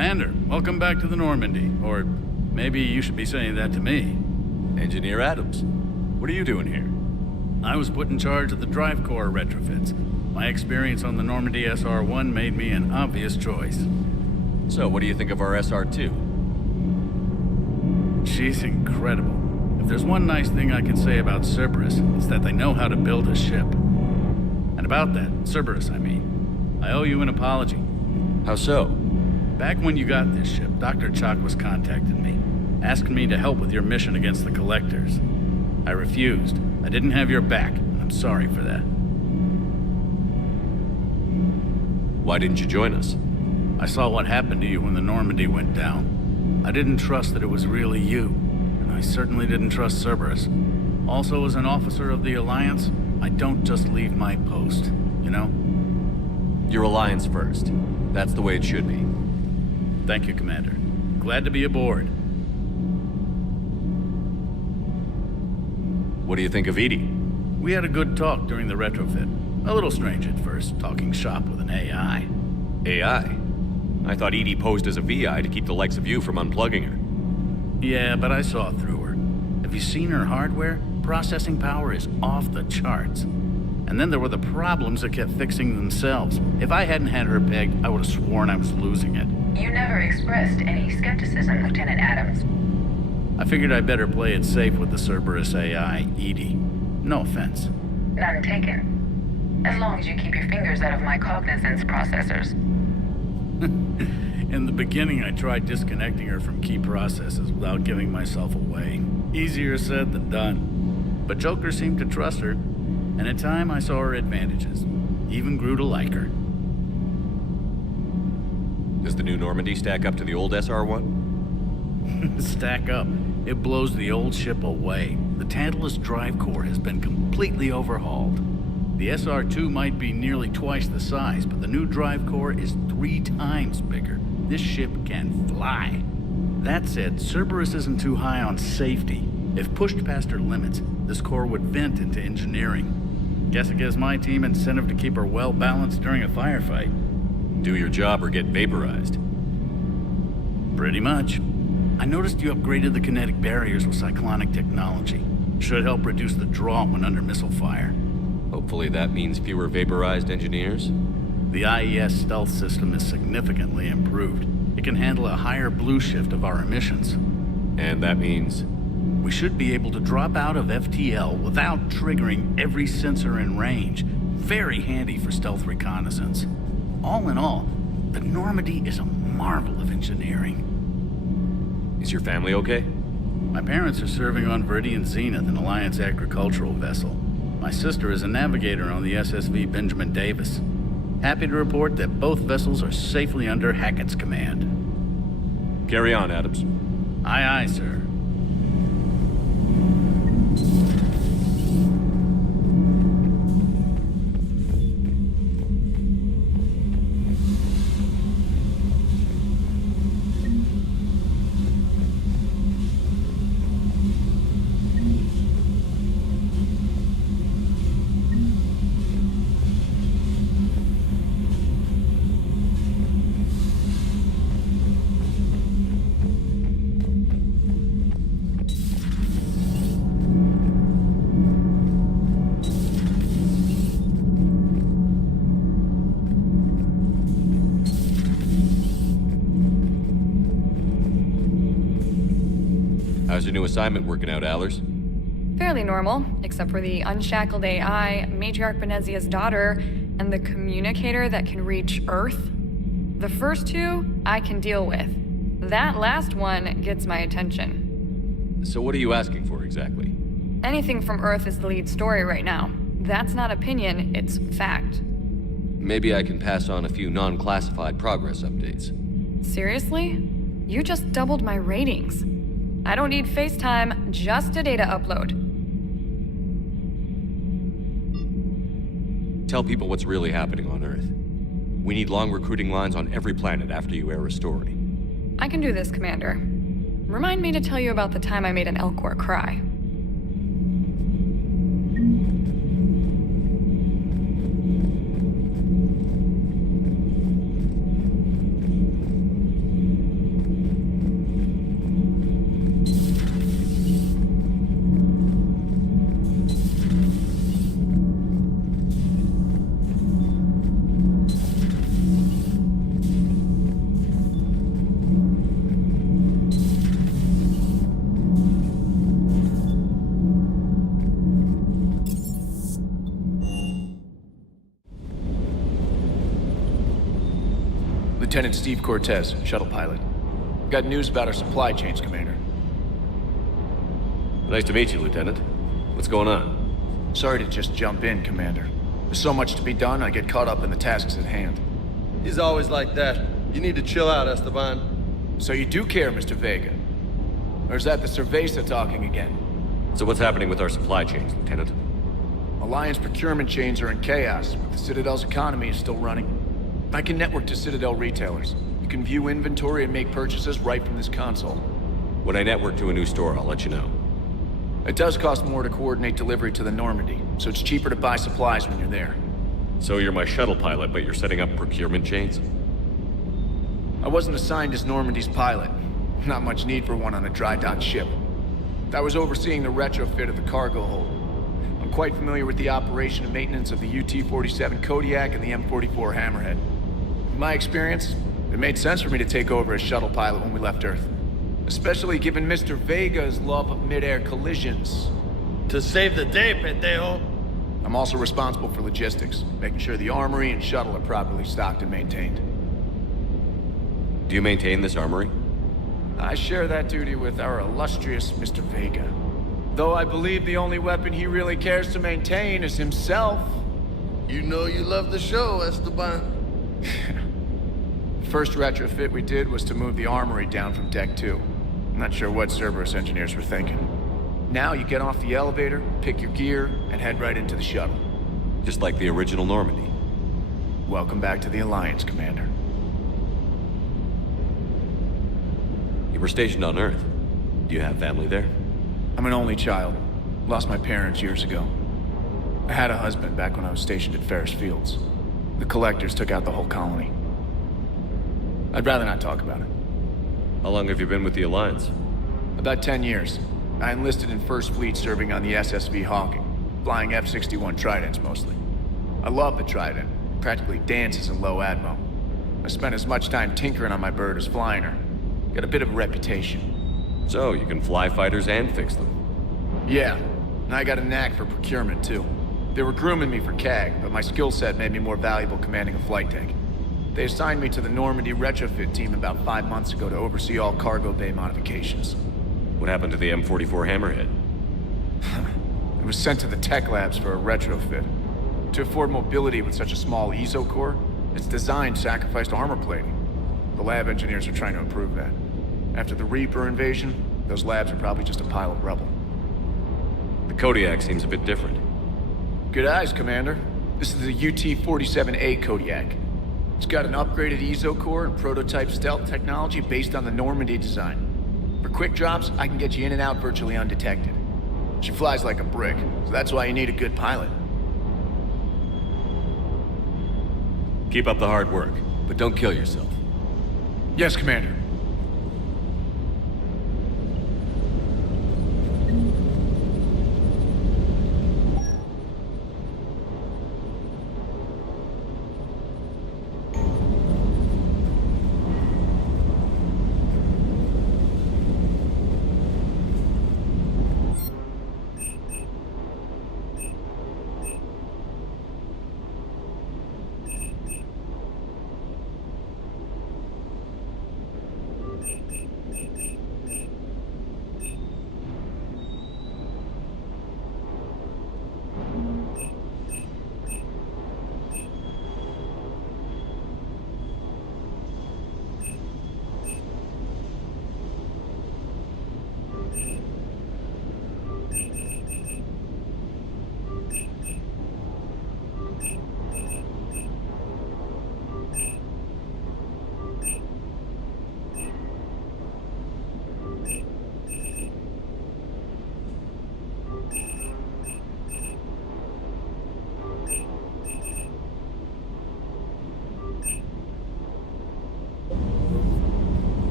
Commander, welcome back to the Normandy. Or maybe you should be saying that to me. Engineer Adams, what are you doing here? I was put in charge of the drive core retrofits. My experience on the Normandy SR-1 made me an obvious choice. So, what do you think of our SR-2? She's incredible. If there's one nice thing I can say about Cerberus, it's that they know how to build a ship. And about that, Cerberus, I mean, I owe you an apology. How so? Back when you got this ship, Dr. Chalk was contacting me, asking me to help with your mission against the Collectors. I refused. I didn't have your back, and I'm sorry for that. Why didn't you join us? I saw what happened to you when the Normandy went down. I didn't trust that it was really you, and I certainly didn't trust Cerberus. Also, as an officer of the Alliance, I don't just leave my post, you know? Your Alliance first. That's the way it should be. Thank you, Commander. Glad to be aboard. What do you think of Edie? We had a good talk during the retrofit. A little strange at first, talking shop with an AI. AI? I thought Edie posed as a VI to keep the likes of you from unplugging her. Yeah, but I saw through her. Have you seen her hardware? Processing power is off the charts. And then there were the problems that kept fixing themselves. If I hadn't had her pegged, I would have sworn I was losing it. You never expressed any skepticism, Lieutenant Adams. I figured I'd better play it safe with the Cerberus AI, Edie. No offense. None taken. As long as you keep your fingers out of my cognizance processors. In the beginning, I tried disconnecting her from key processes without giving myself away. Easier said than done. But Joker seemed to trust her, and in time I saw her advantages. Even grew to like her. Does the new Normandy stack up to the old SR-1? Stack up. It blows the old ship away. The Tantalus drive core has been completely overhauled. The SR-2 might be nearly twice the size, but the new drive core is 3 times bigger. This ship can fly. That said, Cerberus isn't too high on safety. If pushed past her limits, this core would vent into engineering. Guess it gives my team incentive to keep her well balanced during a firefight. Do your job or get vaporized. Pretty much. I noticed you upgraded the kinetic barriers with cyclonic technology. Should help reduce the draw when under missile fire. Hopefully that means fewer vaporized engineers? The IES stealth system is significantly improved. It can handle a higher blue shift of our emissions. And that means? We should be able to drop out of FTL without triggering every sensor in range. Very handy for stealth reconnaissance. All in all, the Normandy is a marvel of engineering. Is your family okay? My parents are serving on Viridian Zenith, an Alliance agricultural vessel. My sister is a navigator on the SSV Benjamin Davis. Happy to report that both vessels are safely under Hackett's command. Carry on, Adams. Aye, aye, sir. How's your new assignment working out, Allers? Fairly normal, except for the unshackled AI, Matriarch Benezia's daughter, and the communicator that can reach Earth. The first 2, I can deal with. That last one gets my attention. So what are you asking for exactly? Anything from Earth is the lead story right now. That's not opinion, it's fact. Maybe I can pass on a few non-classified progress updates. Seriously? You just doubled my ratings. I don't need FaceTime, just a data upload. Tell people what's really happening on Earth. We need long recruiting lines on every planet after you air a story. I can do this, Commander. Remind me to tell you about the time I made an Elcor cry. Lieutenant Steve Cortez, shuttle pilot. Got news about our supply chains, Commander. Nice to meet you, Lieutenant. What's going on? Sorry to just jump in, Commander. There's so much to be done, I get caught up in the tasks at hand. He's always like that. You need to chill out, Esteban. So you do care, Mr. Vega? Or is that the Cerveza talking again? So what's happening with our supply chains, Lieutenant? Alliance procurement chains are in chaos, but the Citadel's economy is still running. I can network to Citadel retailers. You can view inventory and make purchases right from this console. When I network to a new store, I'll let you know. It does cost more to coordinate delivery to the Normandy, so it's cheaper to buy supplies when you're there. So you're my shuttle pilot, but you're setting up procurement chains? I wasn't assigned as Normandy's pilot. Not much need for one on a dry dock ship. I was overseeing the retrofit of the cargo hold. I'm quite familiar with the operation and maintenance of the UT-47 Kodiak and the M44 Hammerhead. In my experience, it made sense for me to take over as shuttle pilot when we left Earth. Especially given Mr. Vega's love of mid-air collisions. To save the day, pendejo. I'm also responsible for logistics, making sure the armory and shuttle are properly stocked and maintained. Do you maintain this armory? I share that duty with our illustrious Mr. Vega. Though I believe the only weapon he really cares to maintain is himself. You know you love the show, Esteban. First retrofit we did was to move the armory down from Deck 2. I'm not sure what Cerberus engineers were thinking. Now you get off the elevator, pick your gear, and head right into the shuttle. Just like the original Normandy. Welcome back to the Alliance, Commander. You were stationed on Earth. Do you have family there? I'm an only child. Lost my parents years ago. I had a husband back when I was stationed at Ferris Fields. The Collectors took out the whole colony. I'd rather not talk about it. How long have you been with the Alliance? About 10 years. I enlisted in First Fleet serving on the SSV Hawking, flying F-61 Tridents mostly. I love the Trident. Practically dances in low atmo. I spent as much time tinkering on my bird as flying her. Got a bit of a reputation. So, you can fly fighters and fix them? Yeah, and I got a knack for procurement too. They were grooming me for CAG, but my skill set made me more valuable commanding a flight deck. They assigned me to the Normandy retrofit team about 5 months ago to oversee all cargo bay modifications. What happened to the M44 Hammerhead? It was sent to the tech labs for a retrofit. To afford mobility with such a small ESO core, its design sacrificed armor plating. The lab engineers are trying to improve that. After the Reaper invasion, those labs are probably just a pile of rubble. The Kodiak seems a bit different. Good eyes, Commander. This is the UT-47A Kodiak. It's got an upgraded ESO core and prototype stealth technology based on the Normandy design. For quick drops, I can get you in and out virtually undetected. She flies like a brick, so that's why you need a good pilot. Keep up the hard work, but don't kill yourself. Yes, Commander.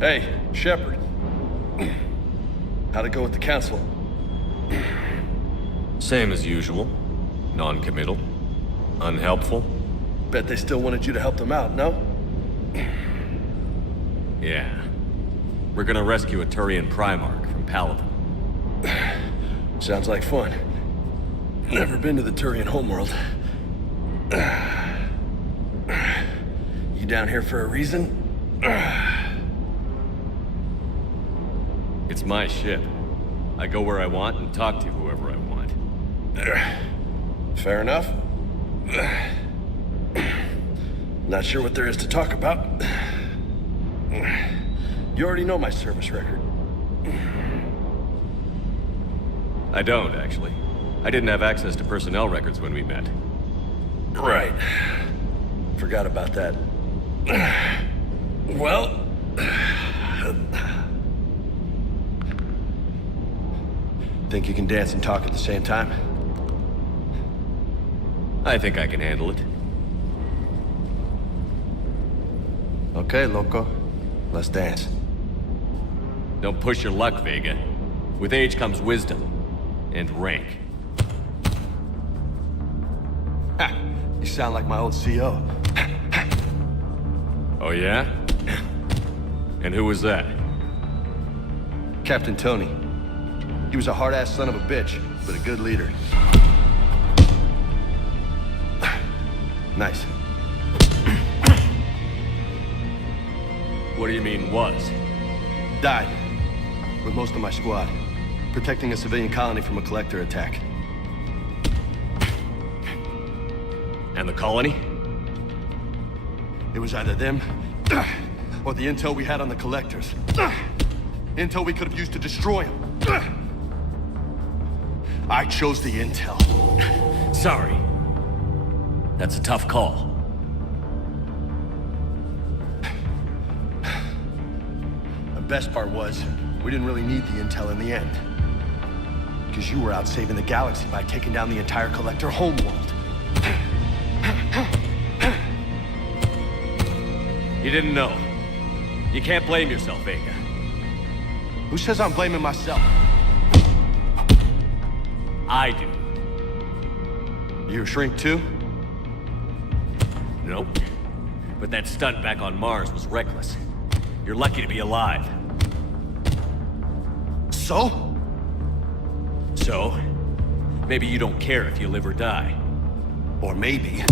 Hey, Shepard. How'd it go with the council? Same as usual. Non-committal. Unhelpful. Bet they still wanted you to help them out, no? Yeah. We're gonna rescue a Turian Primarch from Paladin. Sounds like fun. Never been to the Turian homeworld. You down here for a reason? It's my ship. I go where I want and talk to whoever I want. Fair enough. Not sure what there is to talk about. You already know my service record. I don't, actually. I didn't have access to personnel records when we met. Right. Forgot about that. Well... Think you can dance and talk at the same time? I think I can handle it. Okay, loco. Let's dance. Don't push your luck, Vega. With age comes wisdom. And rank. Ha! You sound like my old CO. Oh yeah? And who was that? Captain Tony. He was a hard-ass son of a bitch, but a good leader. Nice. What do you mean, was? Died. With most of my squad. Protecting a civilian colony from a collector attack. And the colony? It was either them, or the intel we had on the collectors. Intel we could have used to destroy them. I chose the intel. Sorry. That's a tough call. The best part was, we didn't really need the intel in the end. Because you were out saving the galaxy by taking down the entire collector homeworld. You didn't know. You can't blame yourself, Vega. Who says I'm blaming myself? I do. You a shrink too? Nope. But that stunt back on Mars was reckless. You're lucky to be alive. So? So? Maybe you don't care if you live or die. Or maybe...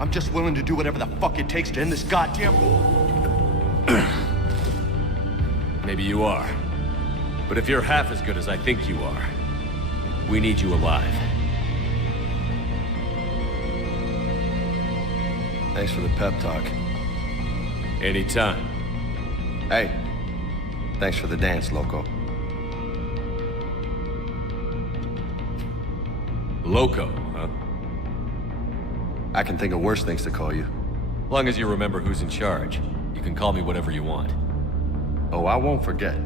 I'm just willing to do whatever the fuck it takes to end this goddamn war. Maybe you are. But if you're half as good as I think you are, we need you alive. Thanks for the pep talk. Anytime. Hey, thanks for the dance, loco. Loco, huh? I can think of worse things to call you. Long as you remember who's in charge, you can call me whatever you want. Oh, I won't forget.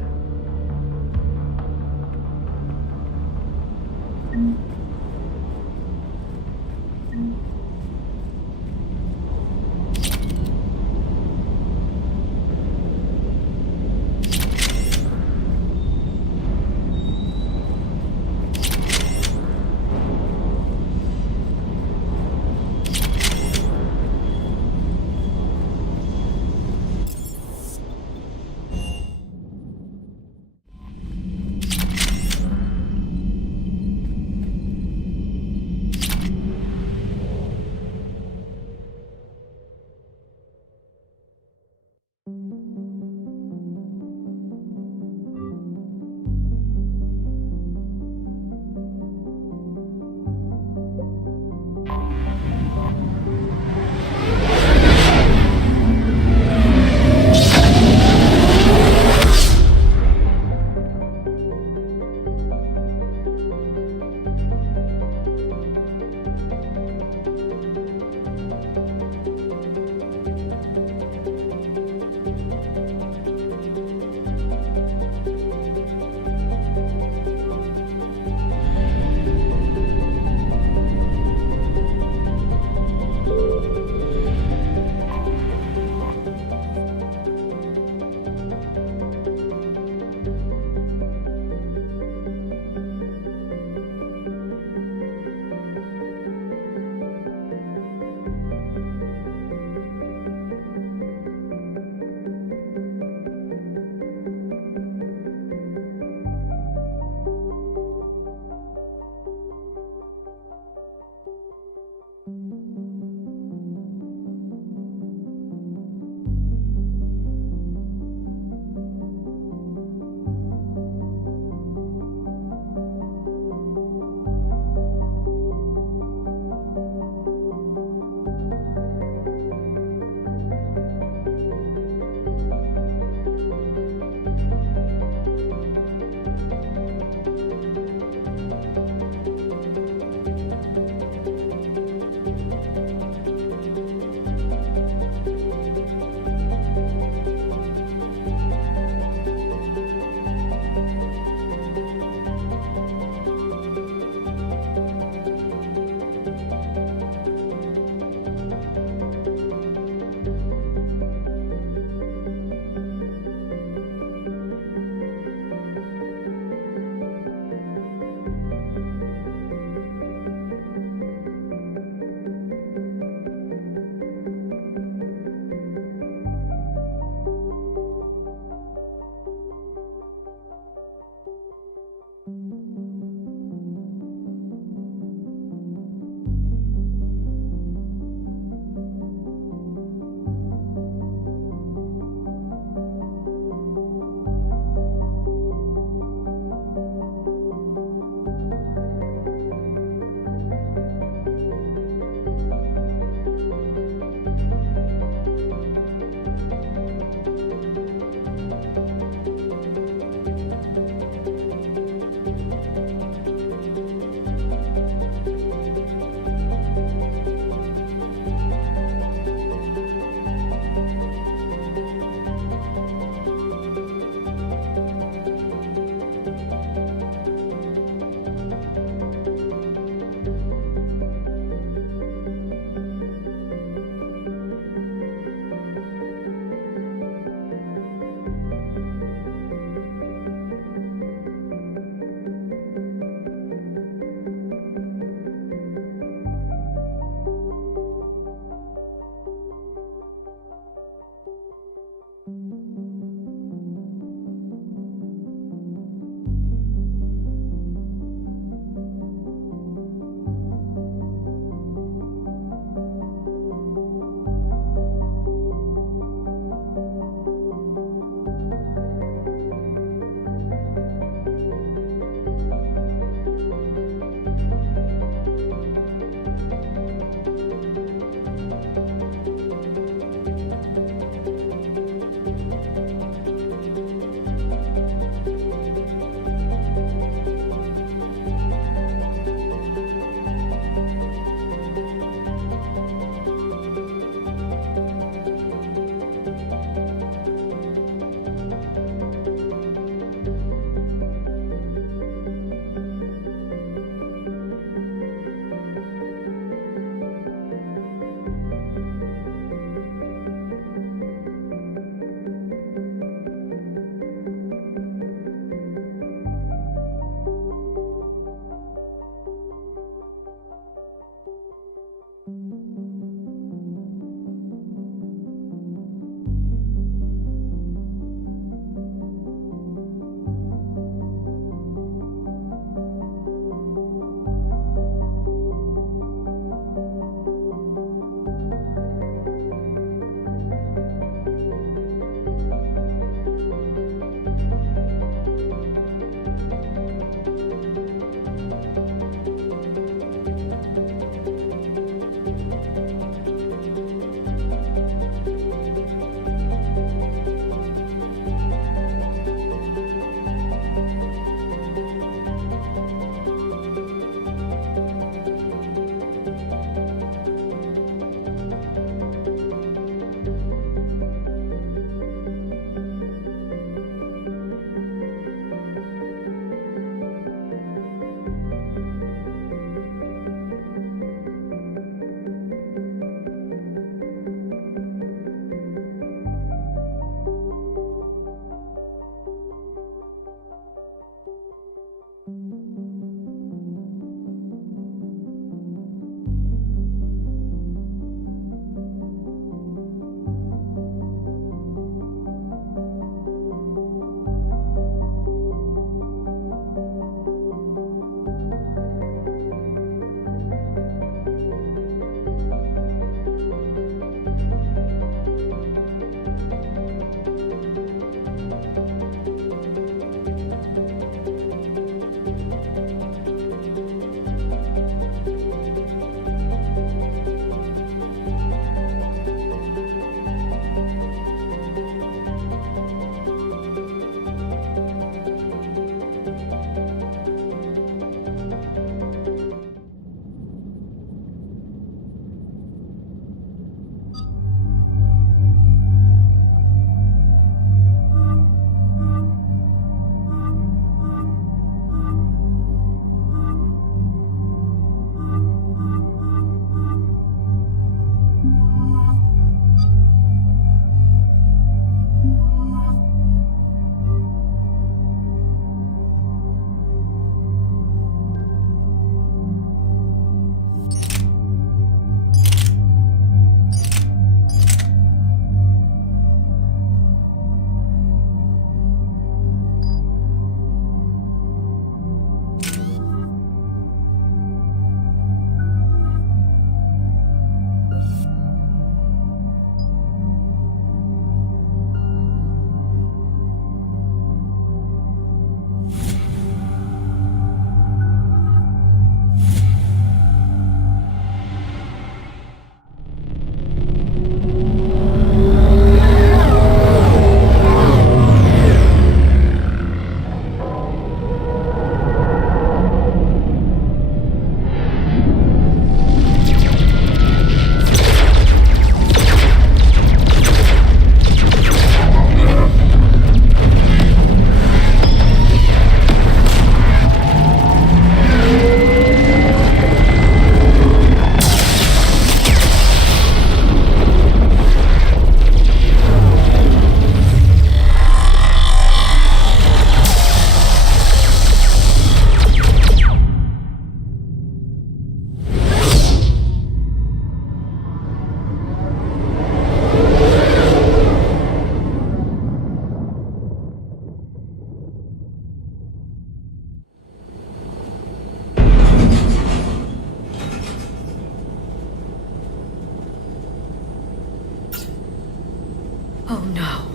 Oh no.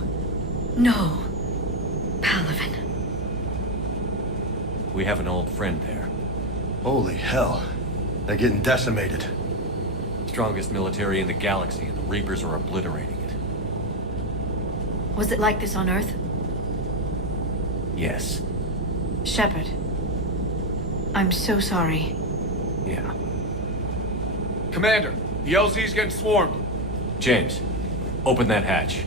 No. Palavin. We have an old friend there. Holy hell. They're getting decimated. Strongest military in the galaxy, and the Reapers are obliterating it. Was it like this on Earth? Yes. Shepard. I'm so sorry. Yeah. Commander, the LZ's getting swarmed. James, open that hatch.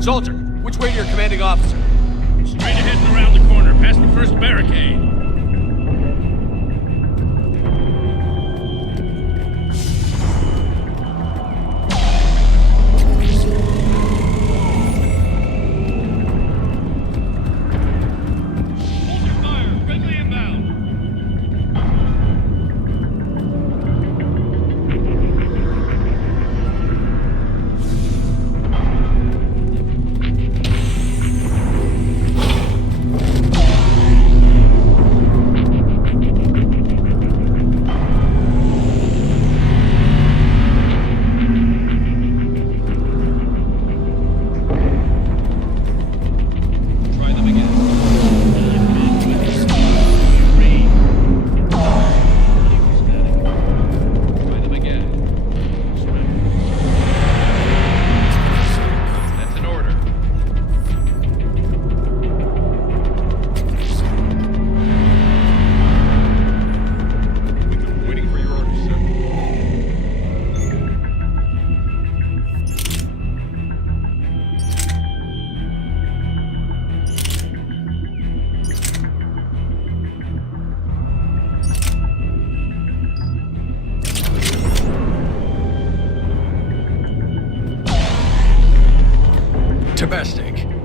Soldier, which way to your commanding officer? Straight ahead and around the corner, past the first barricade.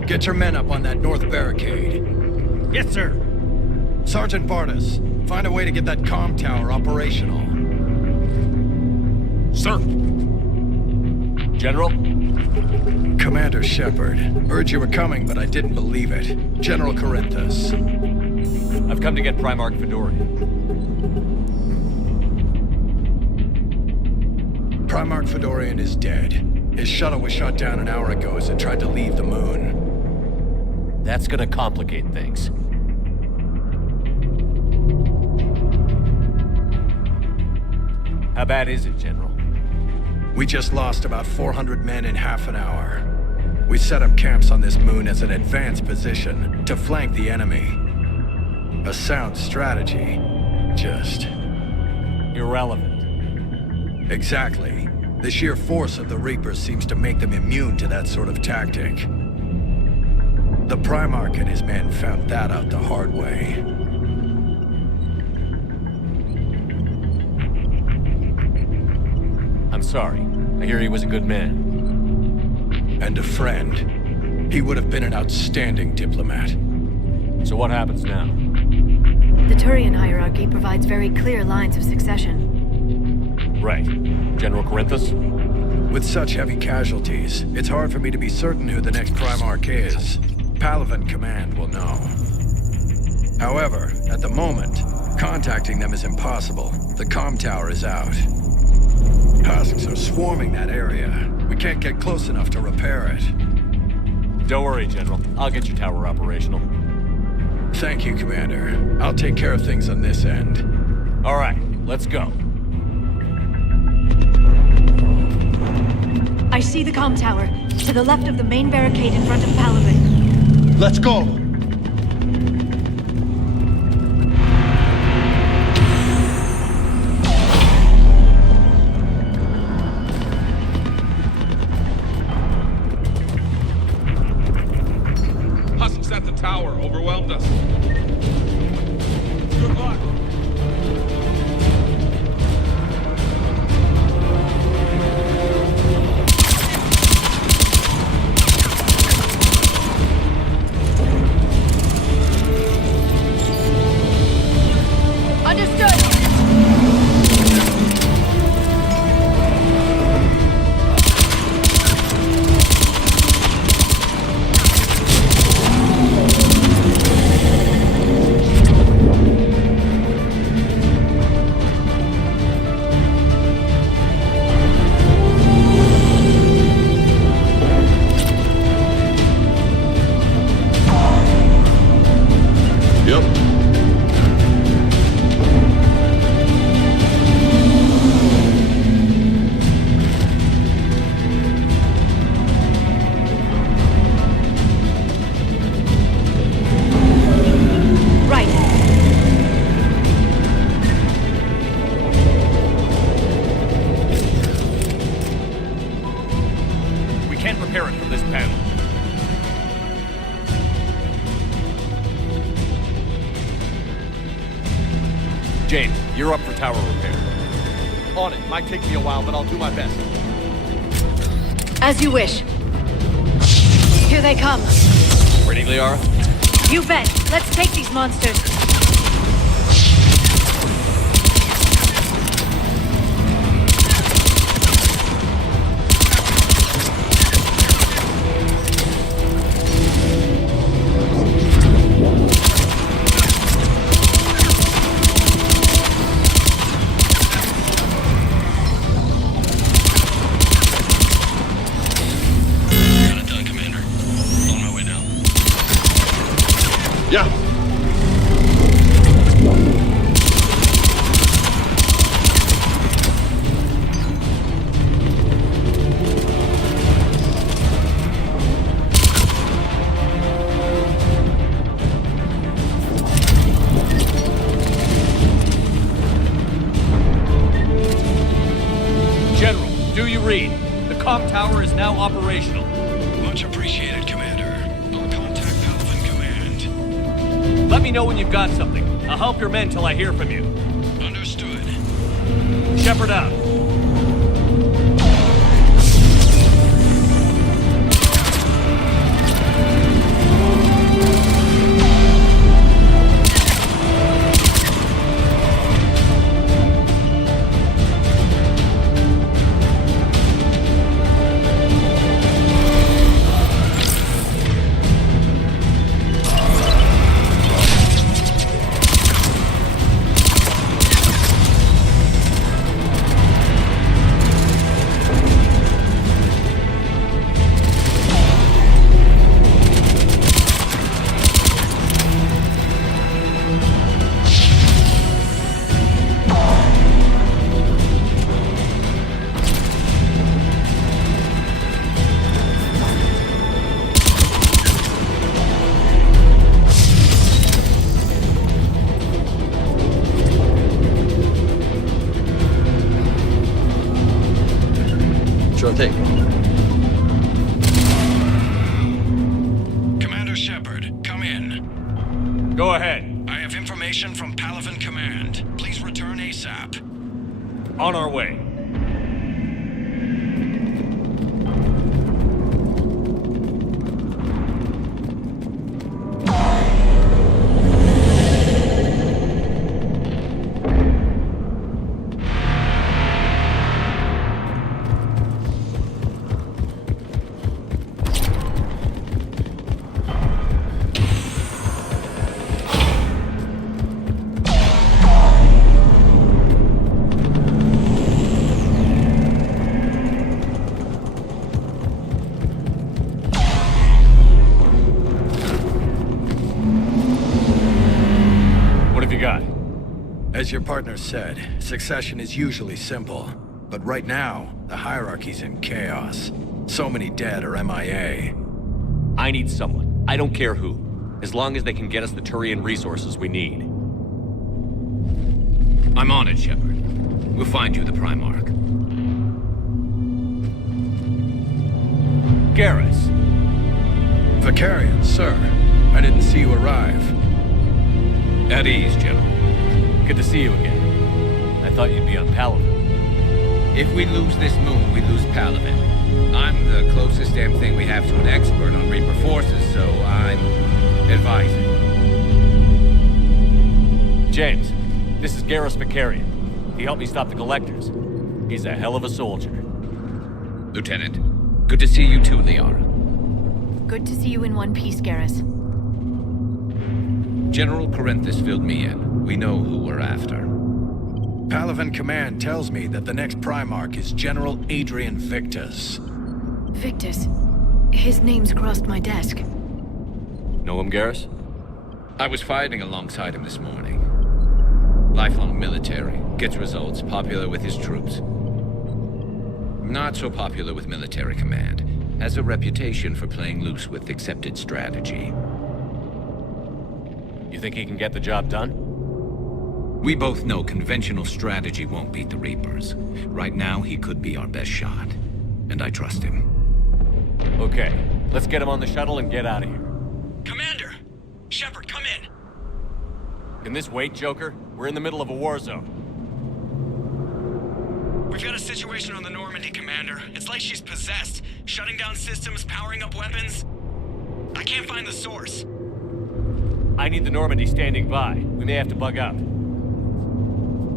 Get your men up on that north barricade. Yes, sir. Sergeant Barnes, find a way to get that comm tower operational. Sir. General? Commander Shepard. Heard you were coming, but I didn't believe it. General Corinthus. I've come to get Primarch Fedorian. Primarch Fedorian is dead. His shuttle was shot down an hour ago as it tried to leave the moon. That's gonna complicate things. How bad is it, General? We just lost about 400 men in half an hour. We set up camps on this moon as an advanced position to flank the enemy. A sound strategy. Just... irrelevant. Exactly. The sheer force of the Reapers seems to make them immune to that sort of tactic. The Primarch and his men found that out the hard way. I'm sorry. I hear he was a good man. And a friend. He would have been an outstanding diplomat. So what happens now? The Turian hierarchy provides very clear lines of succession. Right. General Corinthus? With such heavy casualties, it's hard for me to be certain who the next Primarch is. Palavin Command will know. However, at the moment, contacting them is impossible. The comm tower is out. Husks are swarming that area. We can't get close enough to repair it. Don't worry, General. I'll get your tower operational. Thank you, Commander. I'll take care of things on this end. All right, let's go. I see the comm tower, to the left of the main barricade in front of Palavin. Let's go! Husks at the tower overwhelmed us. Good luck. James, you're up for tower repair. On it. Might take me a while, but I'll do my best. As you wish. Here they come. Ready, Liara? You bet. Let's take these monsters. Yeah. General, do you read? The comm tower is now operational. Much appreciated, Commander. I'll contact Palavin Command. Let me know when you've got something. I'll help your men till I hear from you. Understood. Shepard out. Sure thing. Commander Shepard, come in. Go ahead. I have information from Palavin Command. Please return ASAP. On our way. What have you got? As your partner said, succession is usually simple. But right now, the hierarchy's in chaos. So many dead or MIA. I need someone. I don't care who. As long as they can get us the Turian resources we need. I'm on it, Shepard. We'll find you the Primarch. Garrus. Vicarian, sir. I didn't see you arrive. At ease, General. Good to see you again. I thought you'd be on Palaven. If we lose this moon, we lose Palaven. I'm the closest damn thing we have to an expert on Reaper forces, so I'm advising. James, this is Garrus Vicarian. He helped me stop the Collectors. He's a hell of a soldier. Lieutenant, good to see you too, Liara. Good to see you in one piece, Garrus. General Corinthus filled me in. We know who we're after. Palaven Command tells me that the next Primarch is General Adrian Victus. Victus? His name's crossed my desk. Know him, Garrus? I was fighting alongside him this morning. Lifelong military, gets results, popular with his troops. Not so popular with military command. Has a reputation for playing loose with accepted strategy. You think he can get the job done? We both know conventional strategy won't beat the Reapers. Right now, he could be our best shot. And I trust him. Okay, let's get him on the shuttle and get out of here. Commander! Shepard, come in! Can this wait, Joker? We're in the middle of a war zone. We've got a situation on the Normandy, Commander. It's like she's possessed. Shutting down systems, powering up weapons. I can't find the source. I need the Normandy standing by. We may have to bug out.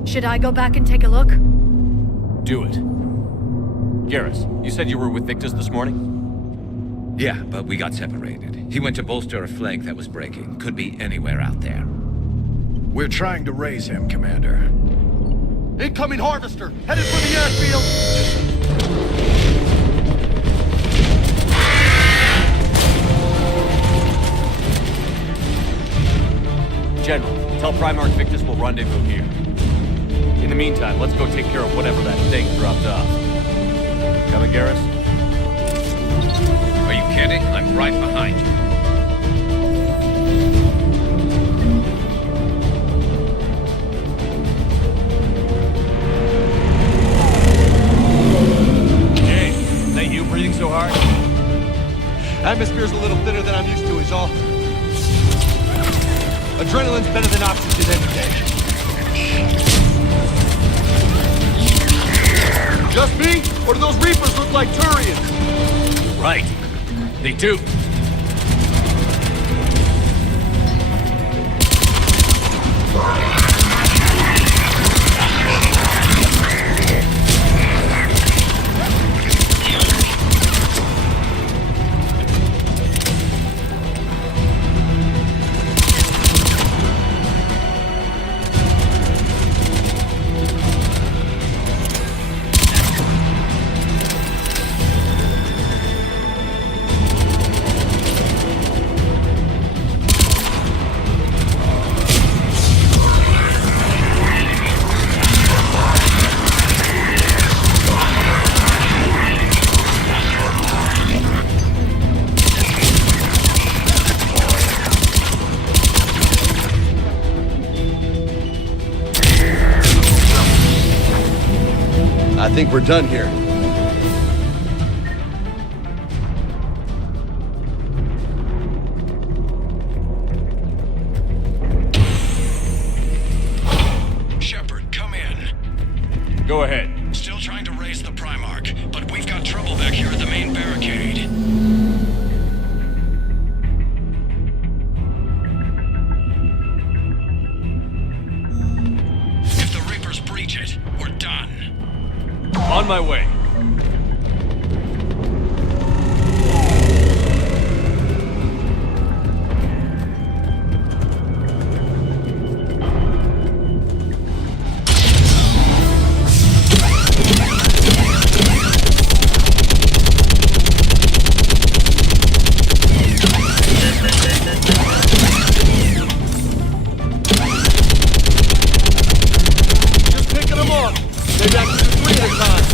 Should I go back and take a look? Do it. Garrus, you said you were with Victus this morning? Yeah, but we got separated. He went to bolster a flank that was breaking. Could be anywhere out there. We're trying to raise him, Commander. Incoming Harvester! Headed for the airfield! General, tell Primarch Victus we'll rendezvous here. In the meantime, let's go take care of whatever that thing dropped off. Coming, Garrus? Are you kidding? I'm right behind you. Jay, is that you breathing so hard? Atmosphere's a little thinner than I'm used to, is all. Adrenaline's better than oxygen any day. Just me? Or do those Reapers look like Turians? You're right. They do. I think we're done here. Shepard, come in. Go ahead. Still trying to raise the Primarch, but we've got trouble back here at the main barricade. If the Reapers breach it, we're done. On my way. Just picking them off. Maybe I can do 3 at a time.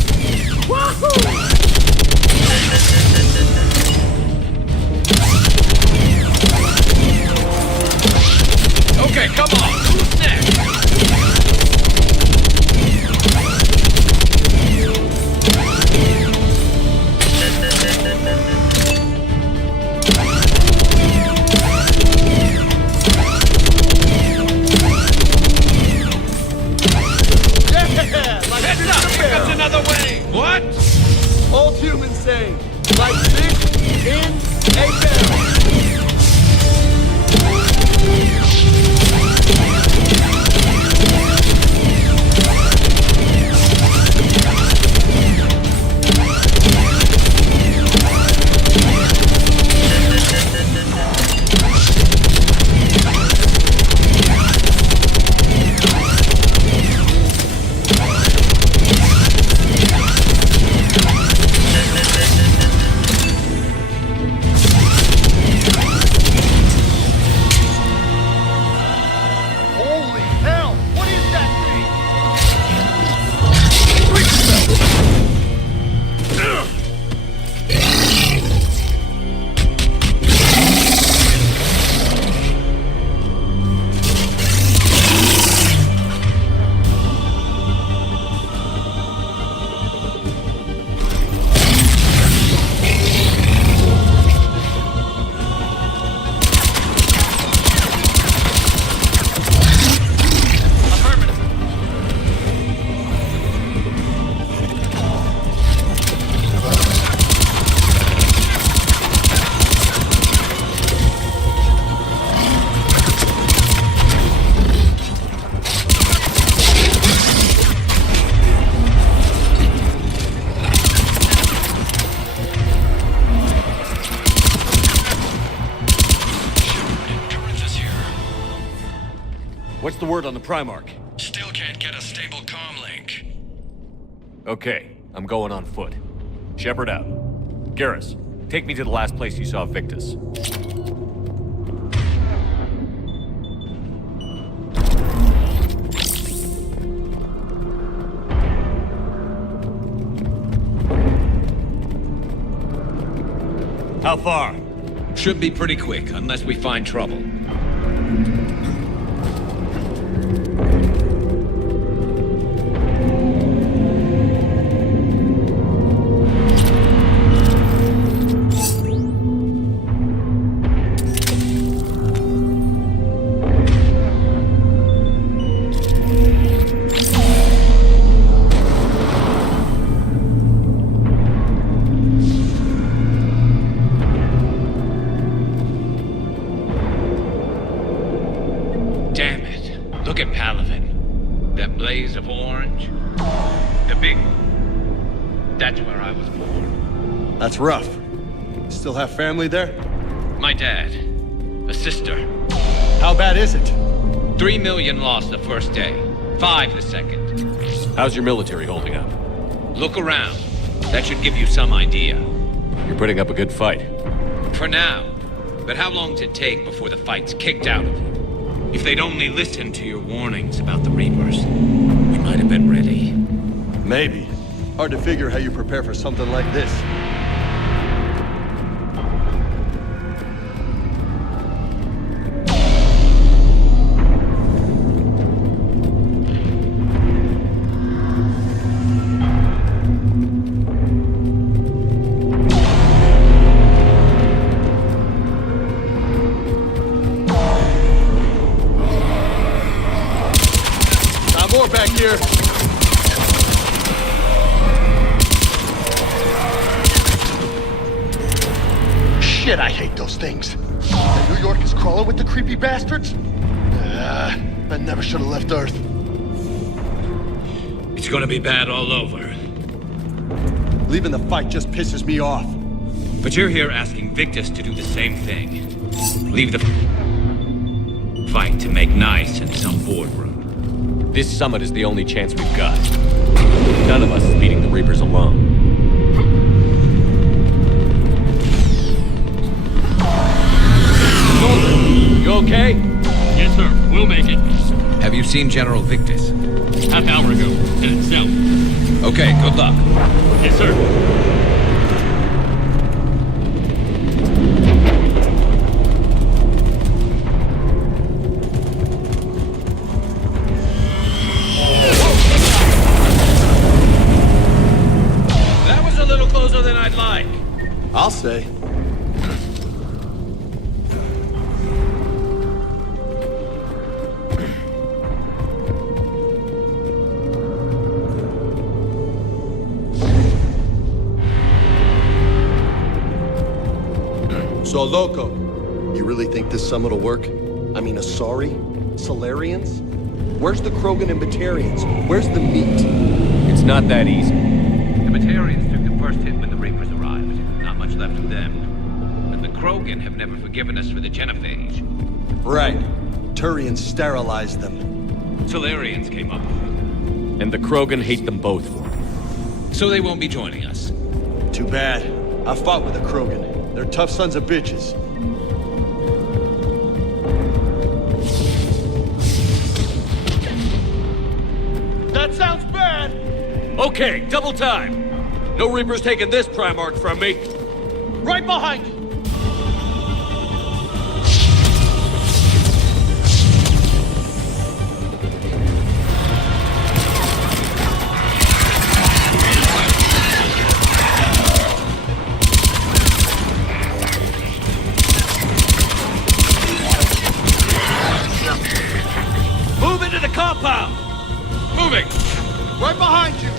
Okay, come on. Who's next? Another way! What? Old human saying, like fish in a barrel. What's the word on the Primarch? Still can't get a stable comm link. Okay, I'm going on foot. Shepard out. Garrus, take me to the last place you saw Victus. How far? Should be pretty quick, unless we find trouble. That's rough. Still have family there? My dad. A sister. How bad is it? 3 million lost the first day. 5 the second. How's your military holding up? Look around. That should give you some idea. You're putting up a good fight. For now. But how long does it take before the fight's kicked out of you? If they'd only listened to your warnings about the Reapers, we might have been ready. Maybe. Hard to figure how you prepare for something like this. Back here. Shit, I hate those things. And New York is crawling with the creepy bastards? I never should have left Earth. It's gonna be bad all over. Leaving the fight just pisses me off. But you're here asking Victus to do the same thing. Leave the fight to make nice in some boardroom. This summit is the only chance we've got. None of us is beating the Reapers alone. Soldier, you okay? Yes, sir. We'll make it. Have you seen General Victus? Half hour ago. Headed south. Okay, good luck. Yes, sir. So, Loco, you really think this summit will work? I mean, Asari? Solarians? Where's the Krogan and Batarians? Where's the meat? It's not that easy. The Batarians took the first hit when the Reapers arrived. Not much left of them. And the Krogan have never forgiven us for the genophage. Right. Turians sterilized them. Solarians came up with it. And the Krogan hate them both for it. So they won't be joining us. Too bad. I fought with the Krogan. They're tough sons of bitches. That sounds bad! Okay, double time. No Reapers taking this Primarch from me. Right behind you! Move into the compound! Moving! Right behind you!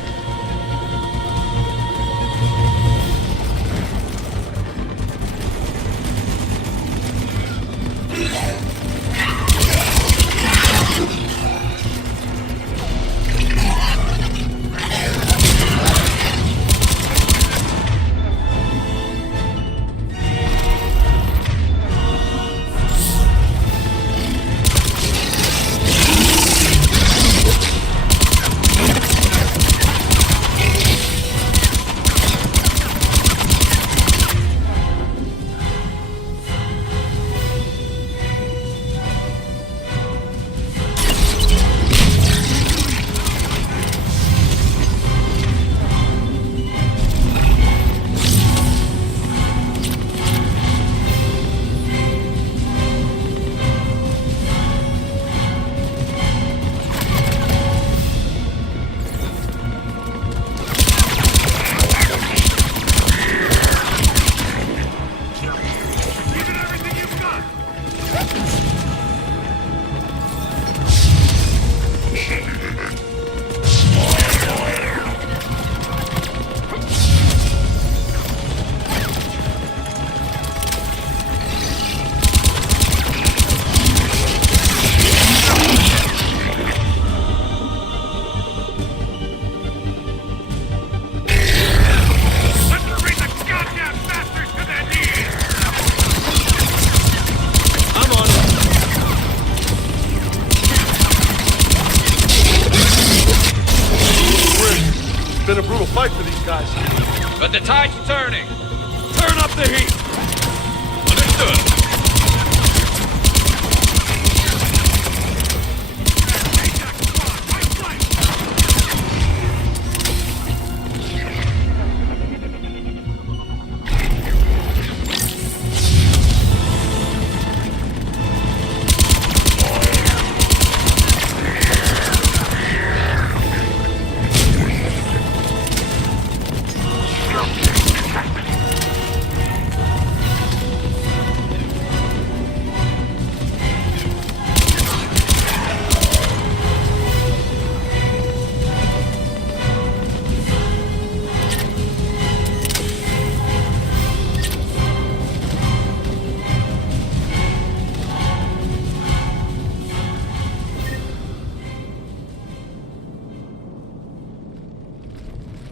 Been a brutal fight for these guys. But the tide's turning. Turn up the heat! Understood.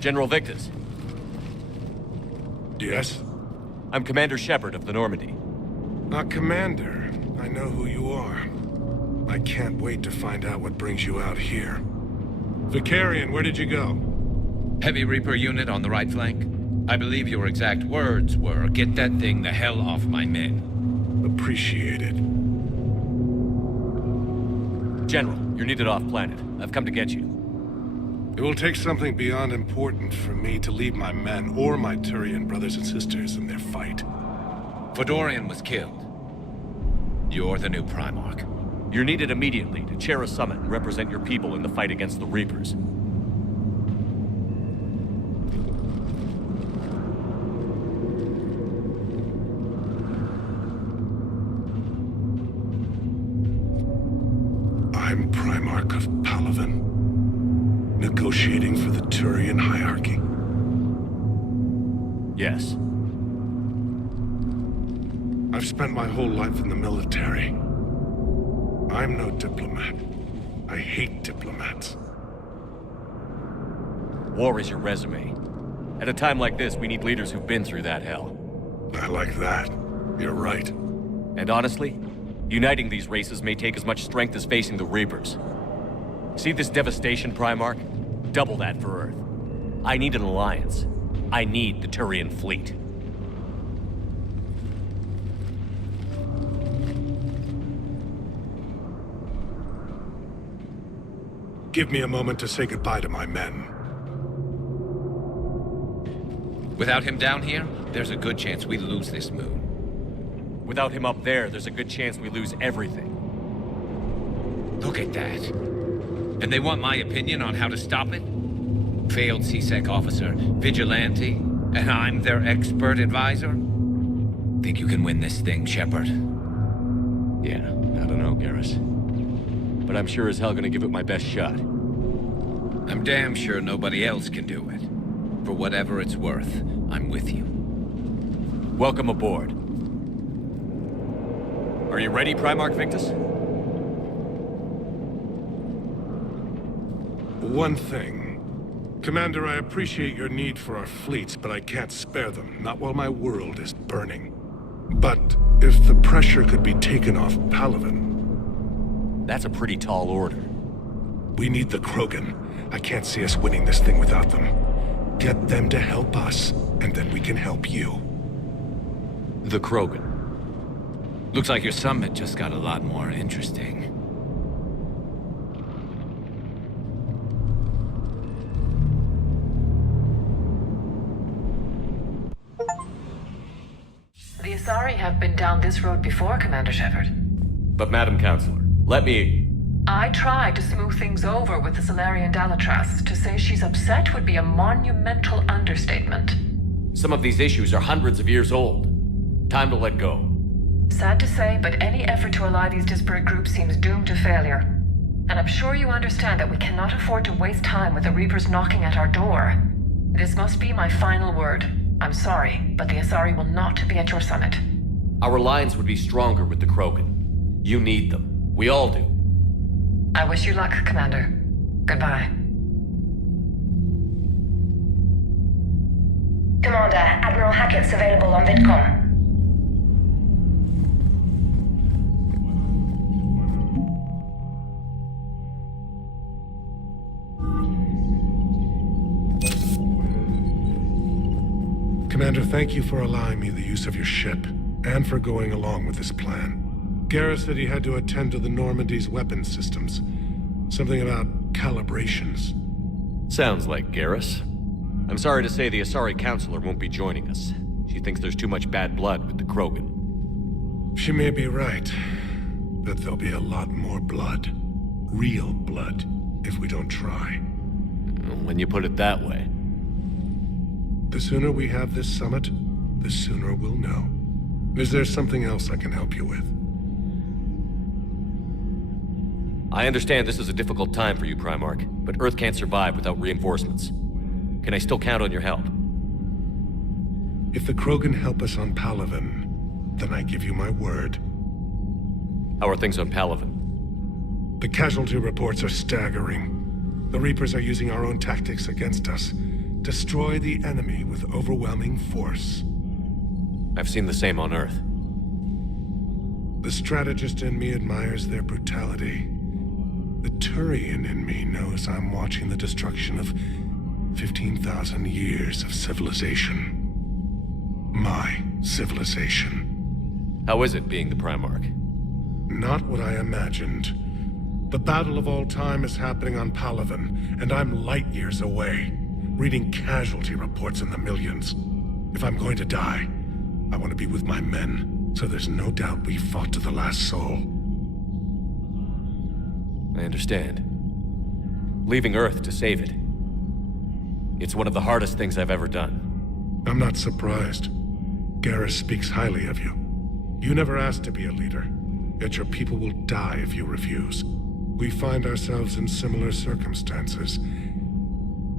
General Victus. Yes? I'm Commander Shepard of the Normandy. Commander. I know who you are. I can't wait to find out what brings you out here. Vicarian, where did you go? Heavy Reaper unit on the right flank. I believe your exact words were, "Get that thing the hell off my men." Appreciated. General, you're needed off-planet. I've come to get you. It will take something beyond important for me to leave my men or my Turian brothers and sisters in their fight. Fedorian was killed. You're the new Primarch. You're needed immediately to chair a summit and represent your people in the fight against the Reapers. I'm Primarch of Palaven, negotiating for the Turian hierarchy. Yes. I've spent my whole life in the military. I'm no diplomat. I hate diplomats. War is your resume. At a time like this, we need leaders who've been through that hell. I like that. You're right. And honestly, uniting these races may take as much strength as facing the Reapers. See this devastation, Primarch? Double that for Earth. I need an alliance. I need the Turian fleet. Give me a moment to say goodbye to my men. Without him down here, there's a good chance we lose this moon. Without him up there's a good chance we lose everything. Look at that. And they want my opinion on how to stop it? Failed CSEC officer, vigilante, and I'm their expert advisor? Think you can win this thing, Shepard? Yeah, I don't know, Garrus. But I'm sure as hell gonna give it my best shot. I'm damn sure nobody else can do it. For whatever it's worth, I'm with you. Welcome aboard. Are you ready, Primarch Victus? One thing. Commander, I appreciate your need for our fleets, but I can't spare them, not while my world is burning. But if the pressure could be taken off Palaven... That's a pretty tall order. We need the Krogan. I can't see us winning this thing without them. Get them to help us, and then we can help you. The Krogan. Looks like your summit just got a lot more interesting. The Asari have been down this road before, Commander Shepard. But Madam Counselor, let me... I tried to smooth things over with the Solarian Dalatras. To say she's upset would be a monumental understatement. Some of these issues are hundreds of years old. Time to let go. Sad to say, but any effort to ally these disparate groups seems doomed to failure. And I'm sure you understand that we cannot afford to waste time with the Reapers knocking at our door. This must be my final word. I'm sorry, but the Asari will not be at your summit. Our alliance would be stronger with the Krogan. You need them. We all do. I wish you luck, Commander. Goodbye. Commander, Admiral Hackett's available on VidCom. Commander, thank you for allowing me the use of your ship, and for going along with this plan. Garrus said he had to attend to the Normandy's weapons systems. Something about calibrations. Sounds like Garrus. I'm sorry to say the Asari Counselor won't be joining us. She thinks there's too much bad blood with the Krogan. She may be right, but there'll be a lot more blood. Real blood, if we don't try. When you put it that way. The sooner we have this summit, the sooner we'll know. Is there something else I can help you with? I understand this is a difficult time for you, Primarch, but Earth can't survive without reinforcements. Can I still count on your help? If the Krogan help us on Palaven, then I give you my word. How are things on Palaven? The casualty reports are staggering. The Reapers are using our own tactics against us. Destroy the enemy with overwhelming force. I've seen the same on Earth. The strategist in me admires their brutality. The Turian in me knows I'm watching the destruction of 15,000 years of civilization. My civilization. How is it being the Primarch? Not what I imagined. The battle of all time is happening on Palaven, and I'm light years away, reading casualty reports in the millions. If I'm going to die, I want to be with my men, so there's no doubt we fought to the last soul. I understand. Leaving Earth to save it. It's one of the hardest things I've ever done. I'm not surprised. Garrus speaks highly of you. You never asked to be a leader, yet your people will die if you refuse. We find ourselves in similar circumstances.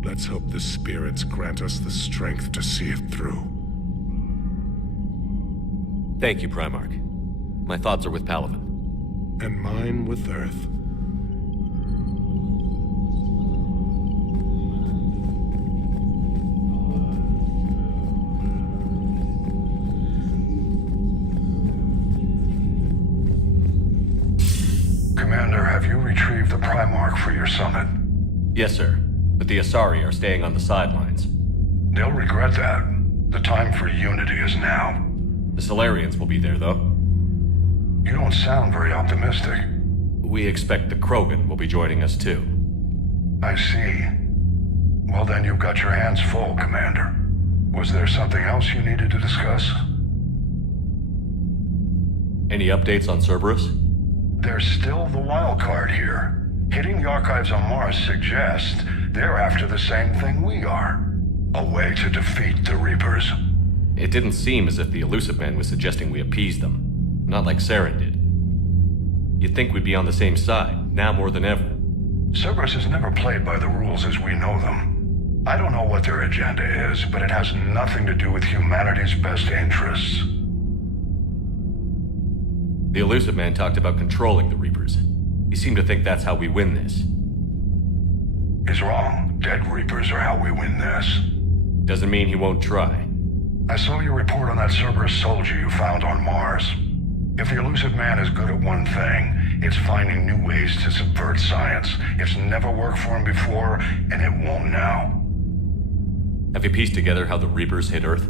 Let's hope the spirits grant us the strength to see it through. Thank you, Primarch. My thoughts are with Palaven. And mine with Earth. Commander, have you retrieved the Primarch for your summit? Yes, sir. But the Asari are staying on the sidelines. They'll regret that. The time for unity is now. The Solarians will be there, though. You don't sound very optimistic. We expect the Krogan will be joining us, too. I see. Well, then you've got your hands full, Commander. Was there something else you needed to discuss? Any updates on Cerberus? There's still the wild card here. Hitting the archives on Mars suggests they're after the same thing we are. A way to defeat the Reapers. It didn't seem as if the Illusive Man was suggesting we appease them. Not like Saren did. You'd think we'd be on the same side, now more than ever. Cerberus has never played by the rules as we know them. I don't know what their agenda is, but it has nothing to do with humanity's best interests. The Illusive Man talked about controlling the Reapers. He seemed to think that's how we win this. He's wrong. Dead Reapers are how we win this. Doesn't mean he won't try. I saw your report on that Cerberus soldier you found on Mars. If the Illusive Man is good at one thing, it's finding new ways to subvert science. It's never worked for him before, and it won't now. Have you pieced together how the Reapers hit Earth?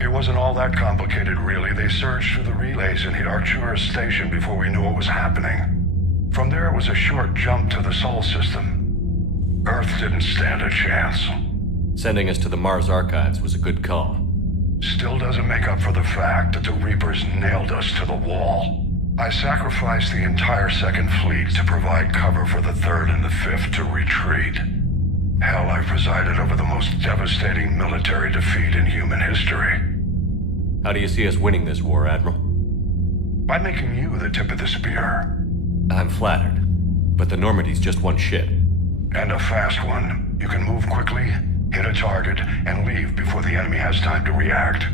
It wasn't all that complicated, really. They surged through the relays and hit Arcturus Station before we knew what was happening. From there, it was a short jump to the Sol system. Earth didn't stand a chance. Sending us to the Mars archives was a good call. Still doesn't make up for the fact that the Reapers nailed us to the wall. I sacrificed the entire Second Fleet to provide cover for the Third and the Fifth to retreat. Hell, I presided over the most devastating military defeat in human history. How do you see us winning this war, Admiral? By making you the tip of the spear. I'm flattered, but the Normandy's just one ship. And a fast one. You can move quickly, hit a target, and leave before the enemy has time to react.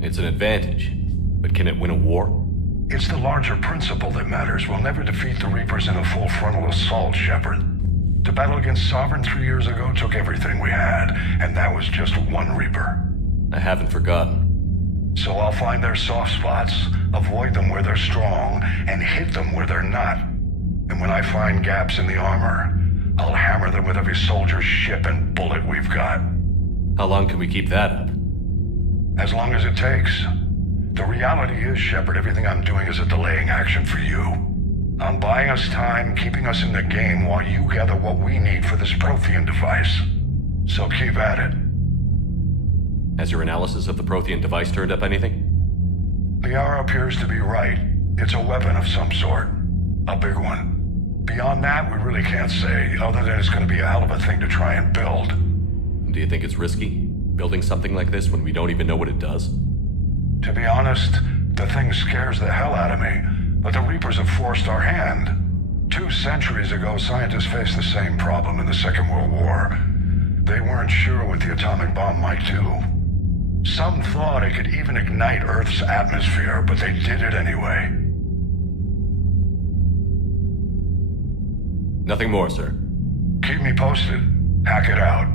It's an advantage, but can it win a war? It's the larger principle that matters. We'll never defeat the Reapers in a full frontal assault, Shepard. To battle against Sovereign 3 years ago took everything we had, and that was just one Reaper. I haven't forgotten. So I'll find their soft spots, avoid them where they're strong, and hit them where they're not. And when I find gaps in the armor, I'll hammer them with every soldier, ship, and bullet we've got. How long can we keep that up? As long as it takes. The reality is, Shepard, everything I'm doing is a delaying action for you. I'm buying us time, keeping us in the game while you gather what we need for this Prothean device. So keep at it. Has your analysis of the Prothean device turned up anything? Liara appears to be right. It's a weapon of some sort. A big one. Beyond that, we really can't say, other than it's going to be a hell of a thing to try and build. Do you think it's risky, building something like this when we don't even know what it does? To be honest, the thing scares the hell out of me, but the Reapers have forced our hand. 2 centuries ago, scientists faced the same problem in the Second World War. They weren't sure what the atomic bomb might do. Some thought it could even ignite Earth's atmosphere, but they did it anyway. Nothing more, sir. Keep me posted. Hack it out.